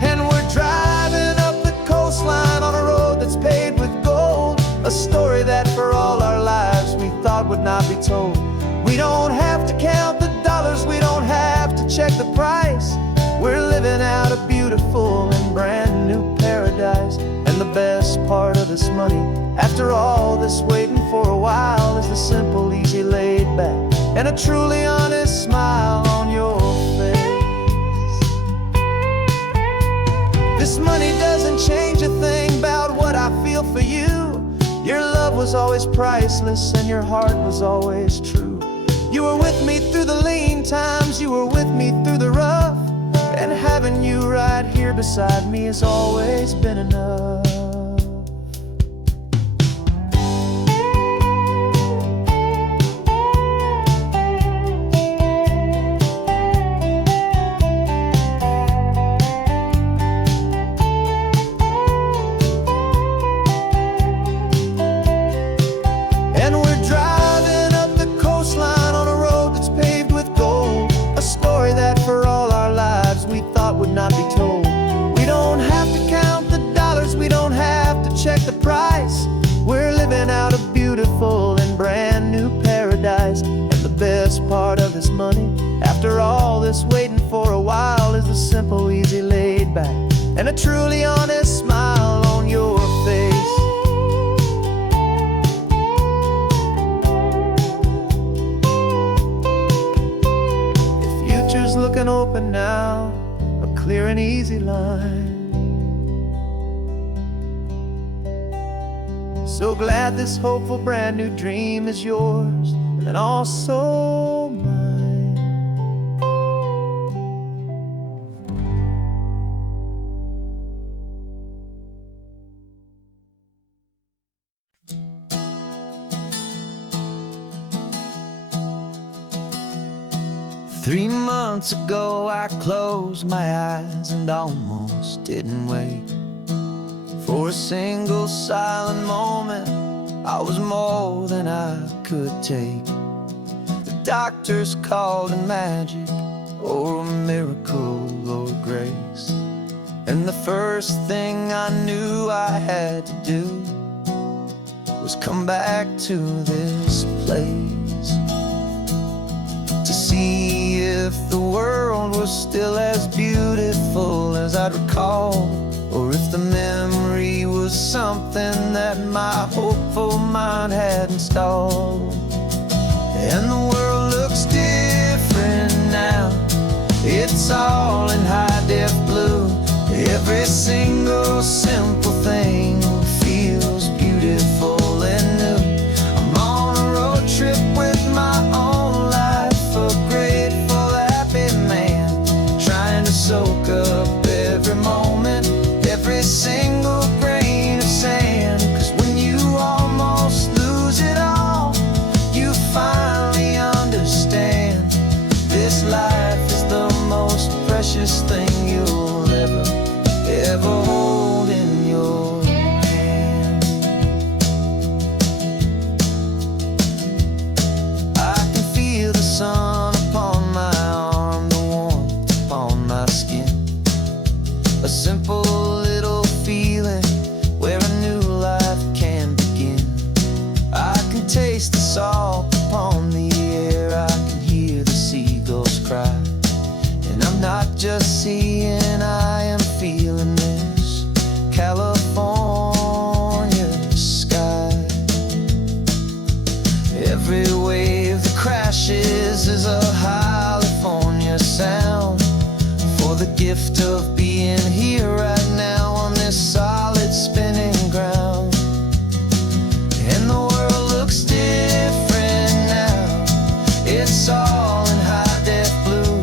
And we're driving up the coastline on a road that's paved with gold, a story that for all our lives we thought would not be told. We don't have to count the dollars, we don't have to check the price. We're living out a beautiful and brand new paradise. And the best part of this money, after all this waiting for a while, is the simple, easy, laid back, and a truly honest smile on your face. This money doesn't change a thing about what I feel for you. Your love was always priceless and your heart was always true. You were with me through the lean times, you were with me through the rough, and having you right here beside me has always been enough. And we're driving up the coastline on a road that's paved with gold, a story that for all our lives we thought would not be told. We don't have to count the dollars, we don't have to check the price. We're living out a beautiful and brand new paradise. And the best part of this money, after all this waiting for a while, is the simple, easy, laid back, and a truly honest smile on your face. Looking open now, a clear and easy line. So glad this hopeful brand new dream is yours and also mine. 3 months ago I closed my eyes and almost didn't wake. For a single silent moment I was more than I could take. The doctors called it magic, or a miracle, or grace. And the first thing I knew I had to do was come back to this place, to see if the world was still as beautiful as I'd recall, or if the memory was something that my hopeful mind had installed. And the world looks different now, it's all in high-def blue. Every single simple thing feels beautiful and new. I'm on a road trip with my own life, a grateful, happy man, trying to soak up every moment, every single grain of sand. 'Cause when you almost lose it all, you finally understand this life is the most precious thing you'll ever hold in your hand. I can feel the sun upon my arm, the warmth upon my skin, a simple little feeling where a new life can begin. I can taste the salt upon the air, I can hear the seagulls cry, and I'm not just seeing, I am feeling this California sky. Every wave that crashes is a California sound, for the gift of being here right now on this solid spinning ground. And the world looks different now, it's all in high-def blue.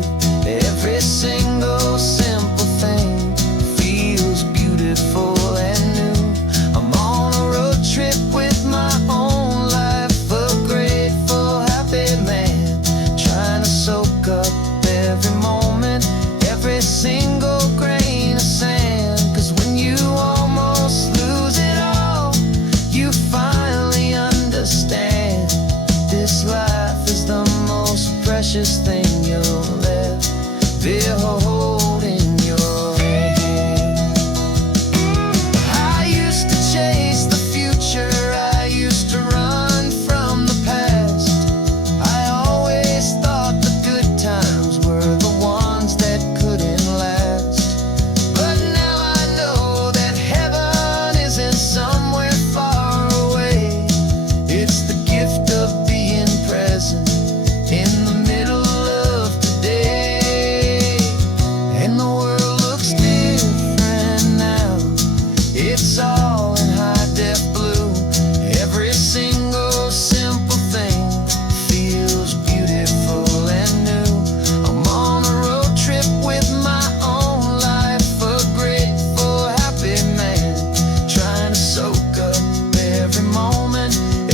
Every single simple thing feels beautiful and new. I'm on a road trip with my own life, a grateful, happy man, trying to soak up every moment, every single grain of sand. 'Cause when you almost lose it all, you finally understand this life is the most precious thing you'll ever behold in your hand. I used to chase the future, I used to run from the past. I always thought the good times were the ones that couldn't last. But now I know that heaven isn't somewhere far away. It's the gift of being present in the middle of today. And the world looks different now, it's all in high-def blue. Every single simple thing feels beautiful and new. I'm on a road trip with my own life, a grateful, happy man, trying to soak up every moment,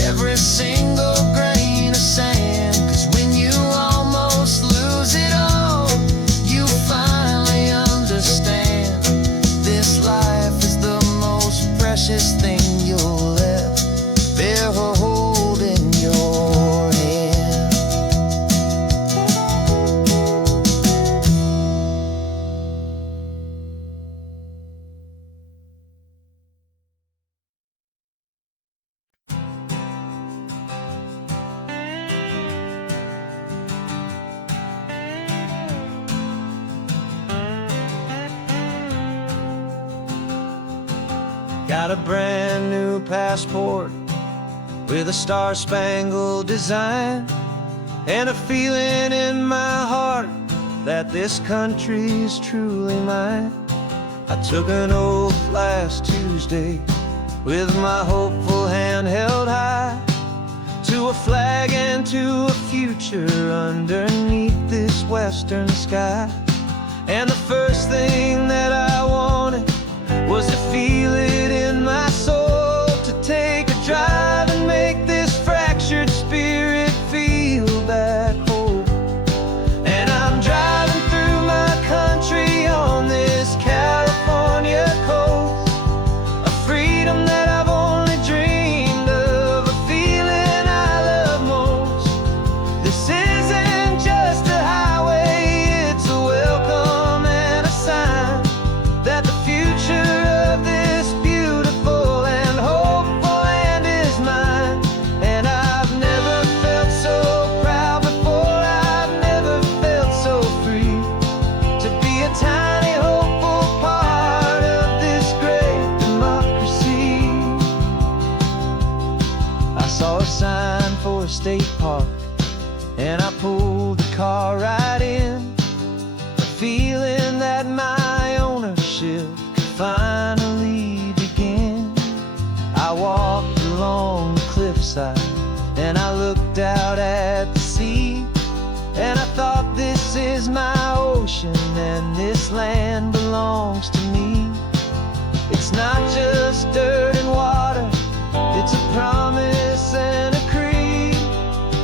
every single grain of sand. 'Cause when you almost lose it all, you finally understand this life is the most precious thing you'll ever hold in your hand. Got a brand new passport with a star-spangled design, and a feeling in my heart that this country's truly mine. I took an oath last Tuesday with my hopeful hand held high, to a flag and to a future underneath this western sky. And the first thing that I wanted was to feel it in my soul, to take a drive and make this fractured spirit feel back home. And I State Park, and I pulled the car right in, a feeling that my ownership could finally begin. I walked along the cliffside and I looked out at the sea, and I thought, this is my ocean and this land belongs to me. It's not just dirt and water, it's a promise and a creed,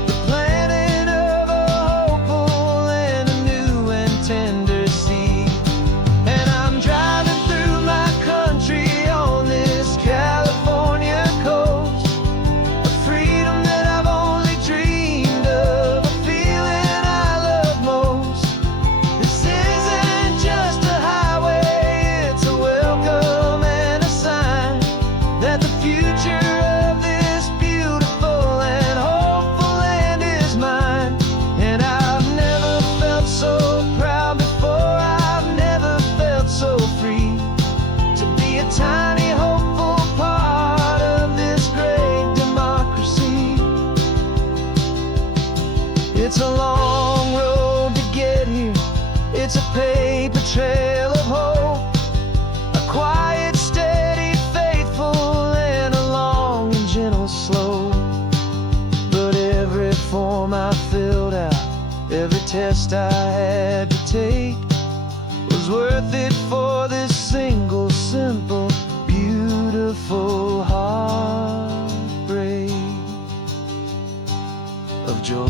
the planting of a hopeful and a new and tender seed. And I'm driving through my country on this California coast, a freedom that I've only dreamed of, a feeling I love most. This isn't just a highway, it's a welcome and a sign that the future of this beautiful and hopeful land is mine. And I've never felt so proud before, I've never felt so free to be a tiny hopeful part of this great democracy. It's a long road to get here, it's a paper trail of hope, a quiet, steady, faithful, and a long and gentle slope. But every form I filled out, every test I had to take, was worth it for this single, simple, beautiful heartbreak of joy.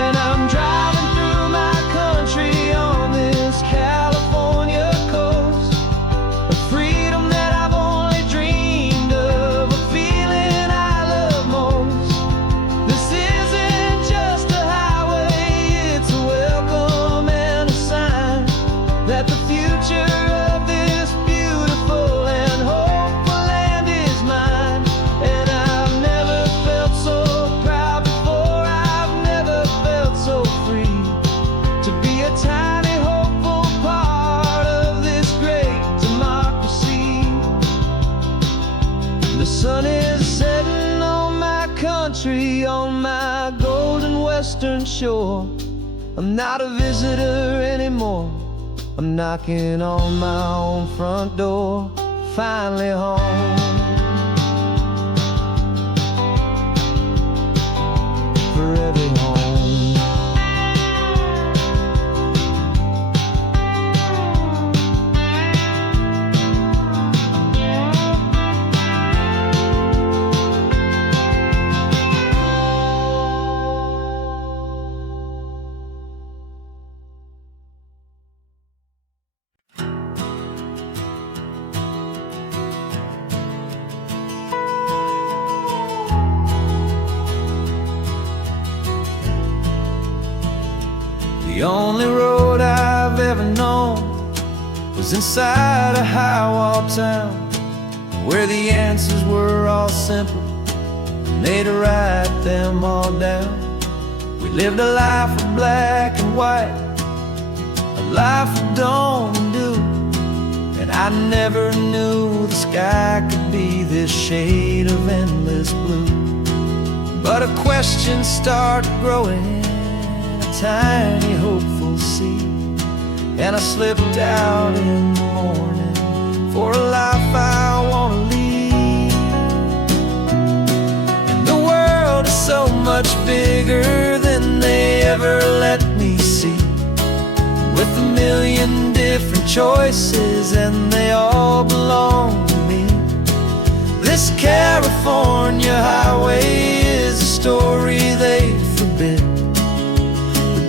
And I'm driving through my country on this California coast, a freedom that I've only dreamed of, a feeling I love most. This isn't just a highway, it's a welcome and a sign that the future of this beautiful and hopeful land is mine. And I've never felt so proud before, I've never felt so free to be a tiny hopeful part of this great democracy. The sun is setting on my country, on my golden western shore. I'm not a visitor anymore, I'm knocking on my own front door, finally home. For every home. The only road I've ever known was inside a high-wall town, where the answers were all simple and they'd write them all down. We lived a life of black and white, a life of dawn and dew, and I never knew the sky could be this shade of endless blue. But a question started growing, tiny hopeful seed, and I slipped out in the morning for a life I want to lead. And the world is so much bigger than they ever let me see, with a million different choices and they all belong to me. This California highway is a story they forbid,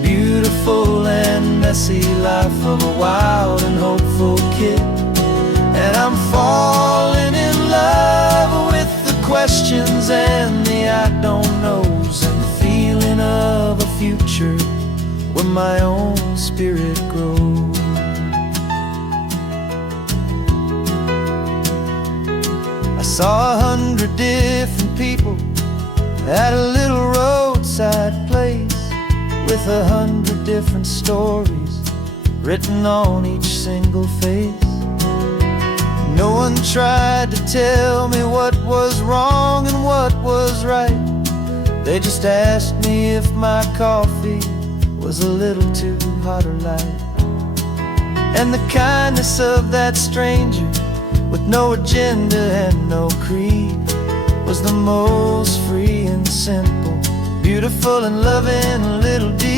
beautiful and messy life of a wild and hopeful kid. And I'm falling in love with the questions and the I don't knows, and the feeling of a future where my own spirit grows. I saw 100 different people at a little roadside place, with 100 different stories written on each single face. No one tried to tell me what was wrong and what was right. They just asked me if my coffee was a little too hot or light. And the kindness of that stranger, with no agenda and no creed, was the most free and simple, beautiful and loving little deed.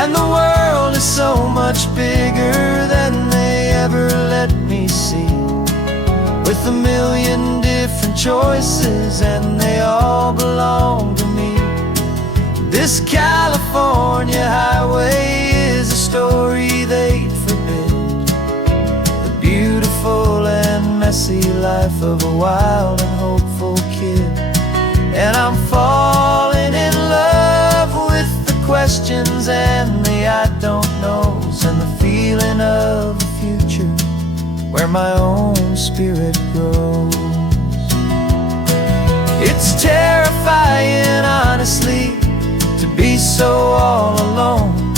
And the world is so much bigger than they ever let me see, with a million different choices and they all belong to me. This California highway is a story they'd forbid, the beautiful and messy life of a wild and hopeful kid. And I'm falling in love with the questions and the I don't knows, and the feeling of a future where my own spirit grows. It's terrifying, honestly, to be so all alone,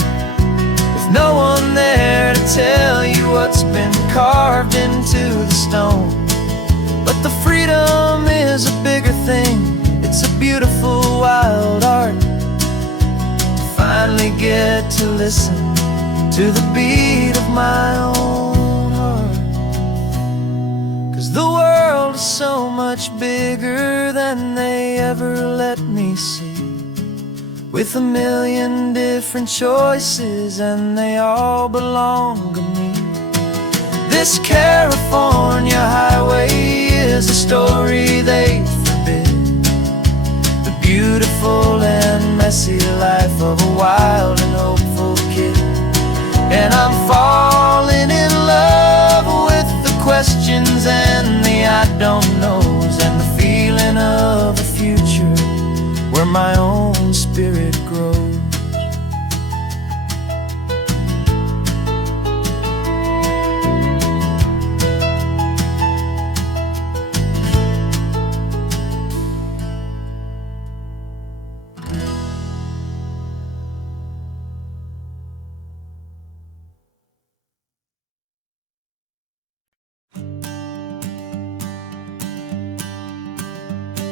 with no one there to tell you what's been carved into the stone. But the freedom is a bigger thing. It's a beautiful wild art to finally get to listen to the beat of my own heart. 'Cause the world is so much bigger than they ever let me see, with a million different choices and they all belong to me. This California highway is a story they forbid, the beautiful and messy life of a wild and hopeful kid. And I'm falling in love with the questions and the I don't knows, and the feeling of a future where my own spirit grows.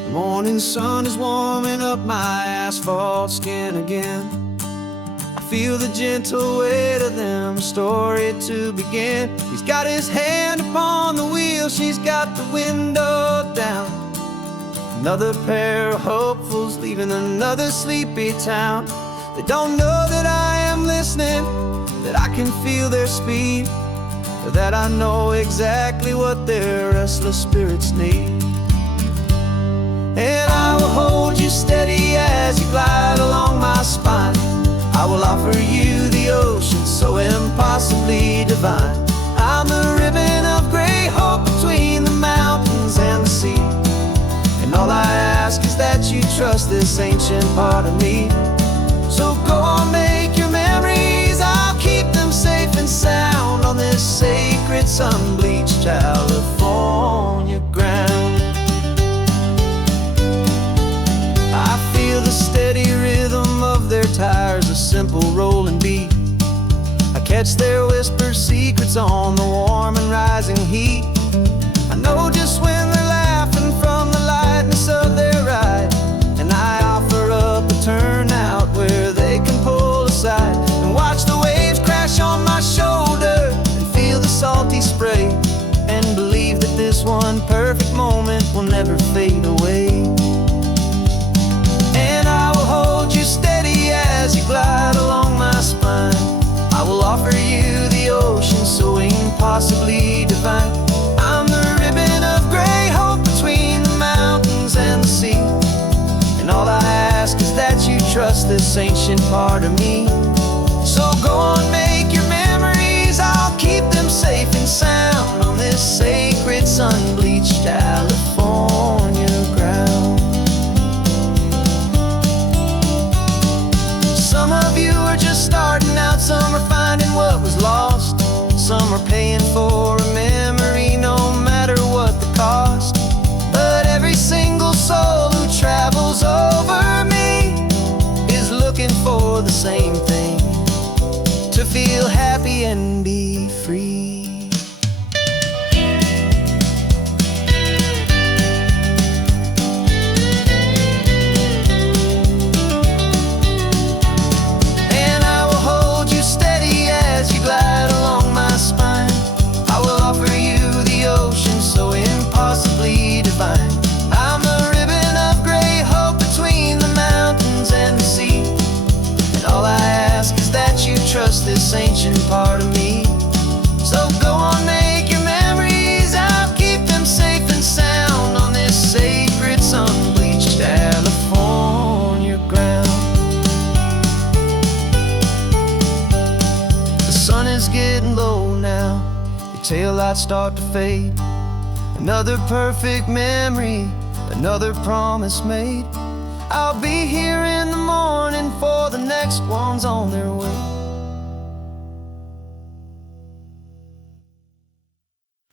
The morning sun is warming up my asphalt skin again. I feel the gentle weight of them, story to begin. He's got his hand upon the wheel, she's got the window down. Another pair of hopefuls leaving another sleepy town. They don't know that I am listening, that I can feel their speed, or that I know exactly what their restless spirits need. And I will hold you steady as you glide along my spine. I will offer you the ocean so impossibly divine. I'm the ribbon of gray hope between the mountains and the sea. And all I ask is that you trust this ancient part of me. So go on, make your memories, I'll keep them safe and sound on this sacred sun-bleached California ground. I feel the steady rhythm of their tires, a simple rolling beat. I catch their whispered secrets on the warm and rising heat. I know just when they're laughing from the lightness of their ride, and I offer up a turnout where they can pull aside and watch the waves crash on my shoulder and feel the salty spray, and believe that this one perfect moment will never fade away. And I will hold you steady as you glide along my spine. I will offer you the ocean so impossibly divine. I'm the ribbon of gray hope between the mountains and the sea. And all I ask is that you trust this ancient part of me. So go on, make your memories, I'll keep them safe and sound on this sacred sun-bleached California ground. Some of you are just starting out, some are finding what was lost, some are paying for a memory no matter what the cost. But every single soul who travels over me feel happy and be free. And I will hold you steady as you glide along my spine. I will offer you the ocean so impossibly divine. I'm a ribbon of gray hope between the mountains and the sea. And all I ask is that you trust this ancient part of me. So go on, make your memories, I'll keep them safe and sound on this sacred sun-bleached California ground. The sun is getting low now, your taillights start to fade. Another perfect memory, another promise made. I'll be here in the morning for the next ones on their way.